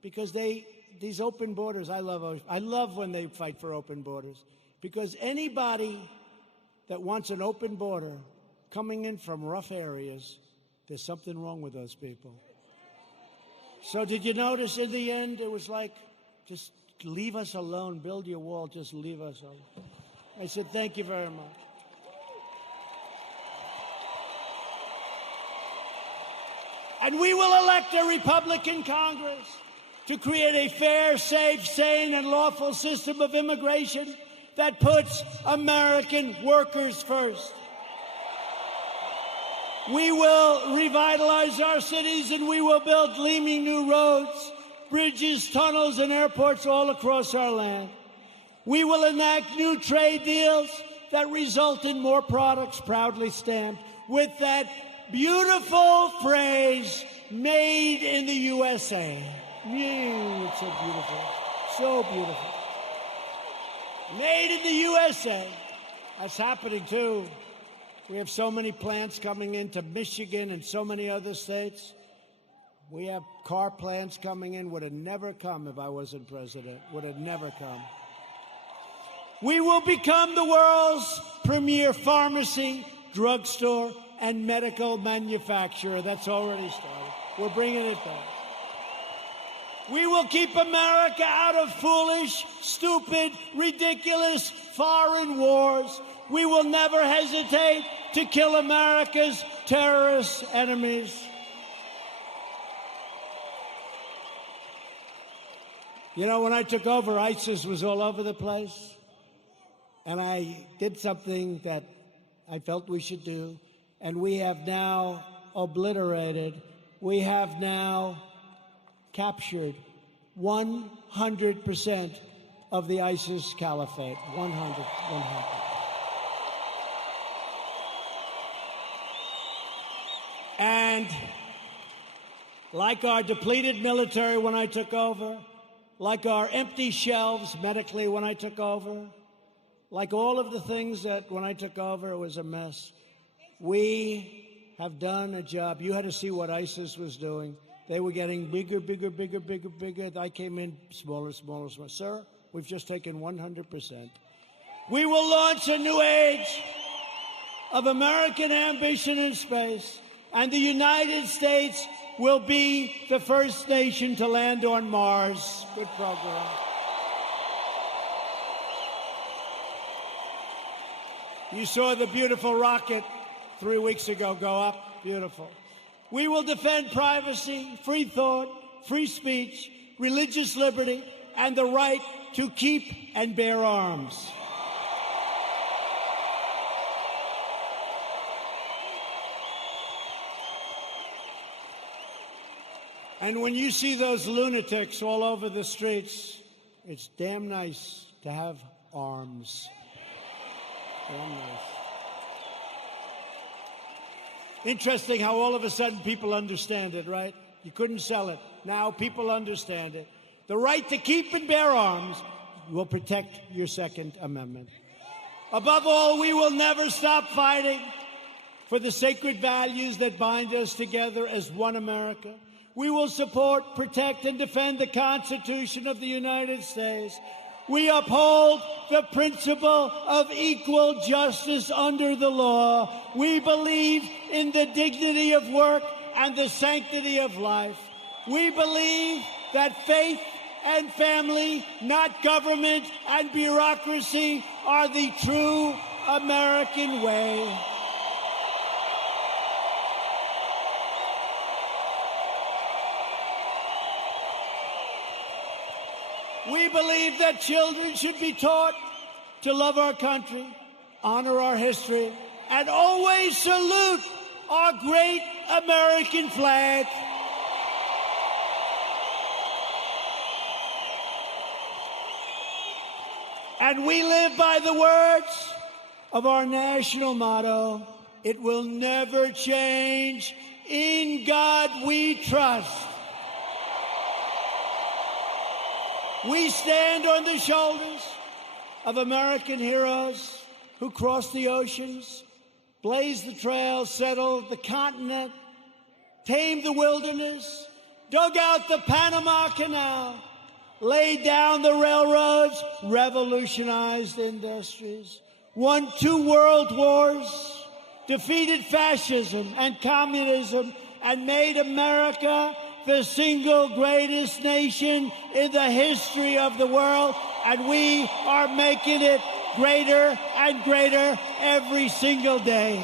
because these open borders, I love when they fight for open borders, because anybody that wants an open border coming in from rough areas, there's something wrong with those people. So did you notice in the end, it was like, just leave us alone, build your wall, just leave us alone. I said, thank you very much. And we will elect a Republican Congress to create a fair, safe, sane, and lawful system of immigration that puts American workers first. We will revitalize our cities, and we will build gleaming new roads, bridges, tunnels, and airports all across our land. We will enact new trade deals that result in more products proudly stamped with that beautiful phrase, made in the USA. It's so beautiful. So beautiful. Made in the USA. That's happening, too. We have so many plants coming into Michigan and so many other states. We have car plants coming in. Would have never come if I wasn't president. Would have never come. We will become the world's premier pharmacy, drugstore, and medical manufacturer. That's already started. We're bringing it back. We will keep America out of foolish, stupid, ridiculous foreign wars. We will never hesitate to kill America's terrorist enemies. You know, when I took over, ISIS was all over the place. And I did something that I felt we should do. And we have now obliterated, we have now captured 100% of the ISIS caliphate. 100. And like our depleted military when I took over, like our empty shelves medically when I took over, like all of the things that when I took over it was a mess, we have done a job. You had to see what ISIS was doing. They were getting bigger. I came in smaller. Sir, we've just taken 100%. We will launch a new age of American ambition in space, and the United States will be the first nation to land on Mars. Good program. You saw the beautiful rocket 3 weeks ago go up. Beautiful. We will defend privacy, free thought, free speech, religious liberty, and the right to keep and bear arms. And when you see those lunatics all over the streets, it's damn nice to have arms. Damn nice. Interesting how all of a sudden people understand it, right? You couldn't sell it. Now people understand it. The right to keep and bear arms will protect your Second Amendment. Above all, we will never stop fighting for the sacred values that bind us together as one America. We will support, protect, and defend the Constitution of the United States. We uphold the principle of equal justice under the law. We believe in the dignity of work and the sanctity of life. We believe that faith and family, not government and bureaucracy, are the true American way. We believe that children should be taught to love our country, honor our history, and always salute our great American flag. And we live by the words of our national motto, it will never change. In God we trust. We stand on the shoulders of American heroes who crossed the oceans, blazed the trails, settled the continent, tamed the wilderness, dug out the Panama Canal, laid down the railroads, revolutionized industries, won 2 world wars, defeated fascism and communism, and made America the single greatest nation in the history of the world, and we are making it greater and greater every single day.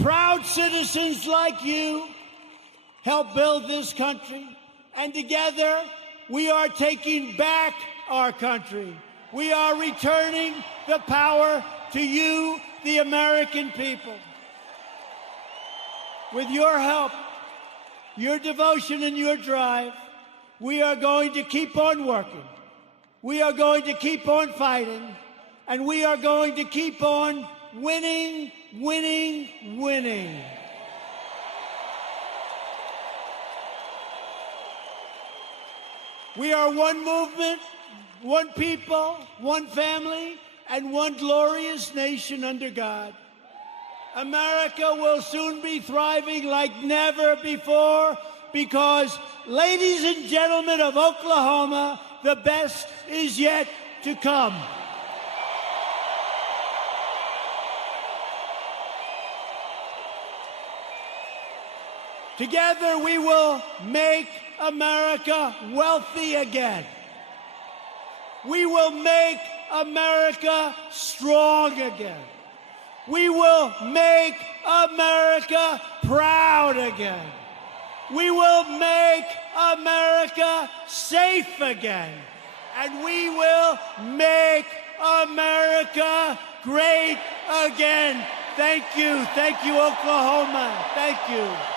Proud citizens like you help build this country, and together we are taking back our country. We are returning the power to you, the American people. With your help, your devotion, and your drive, we are going to keep on working We are going to keep on fighting, and we are going to keep on winning, winning, winning. We are one movement, one people, one family, and one glorious nation under God. America will soon be thriving like never before because, ladies and gentlemen of Oklahoma, the best is yet to come. Together we will make America wealthy again. We will make America strong again. We will make America proud again. We will make America safe again. And we will make America great again. Thank you. Thank you, Oklahoma. Thank you.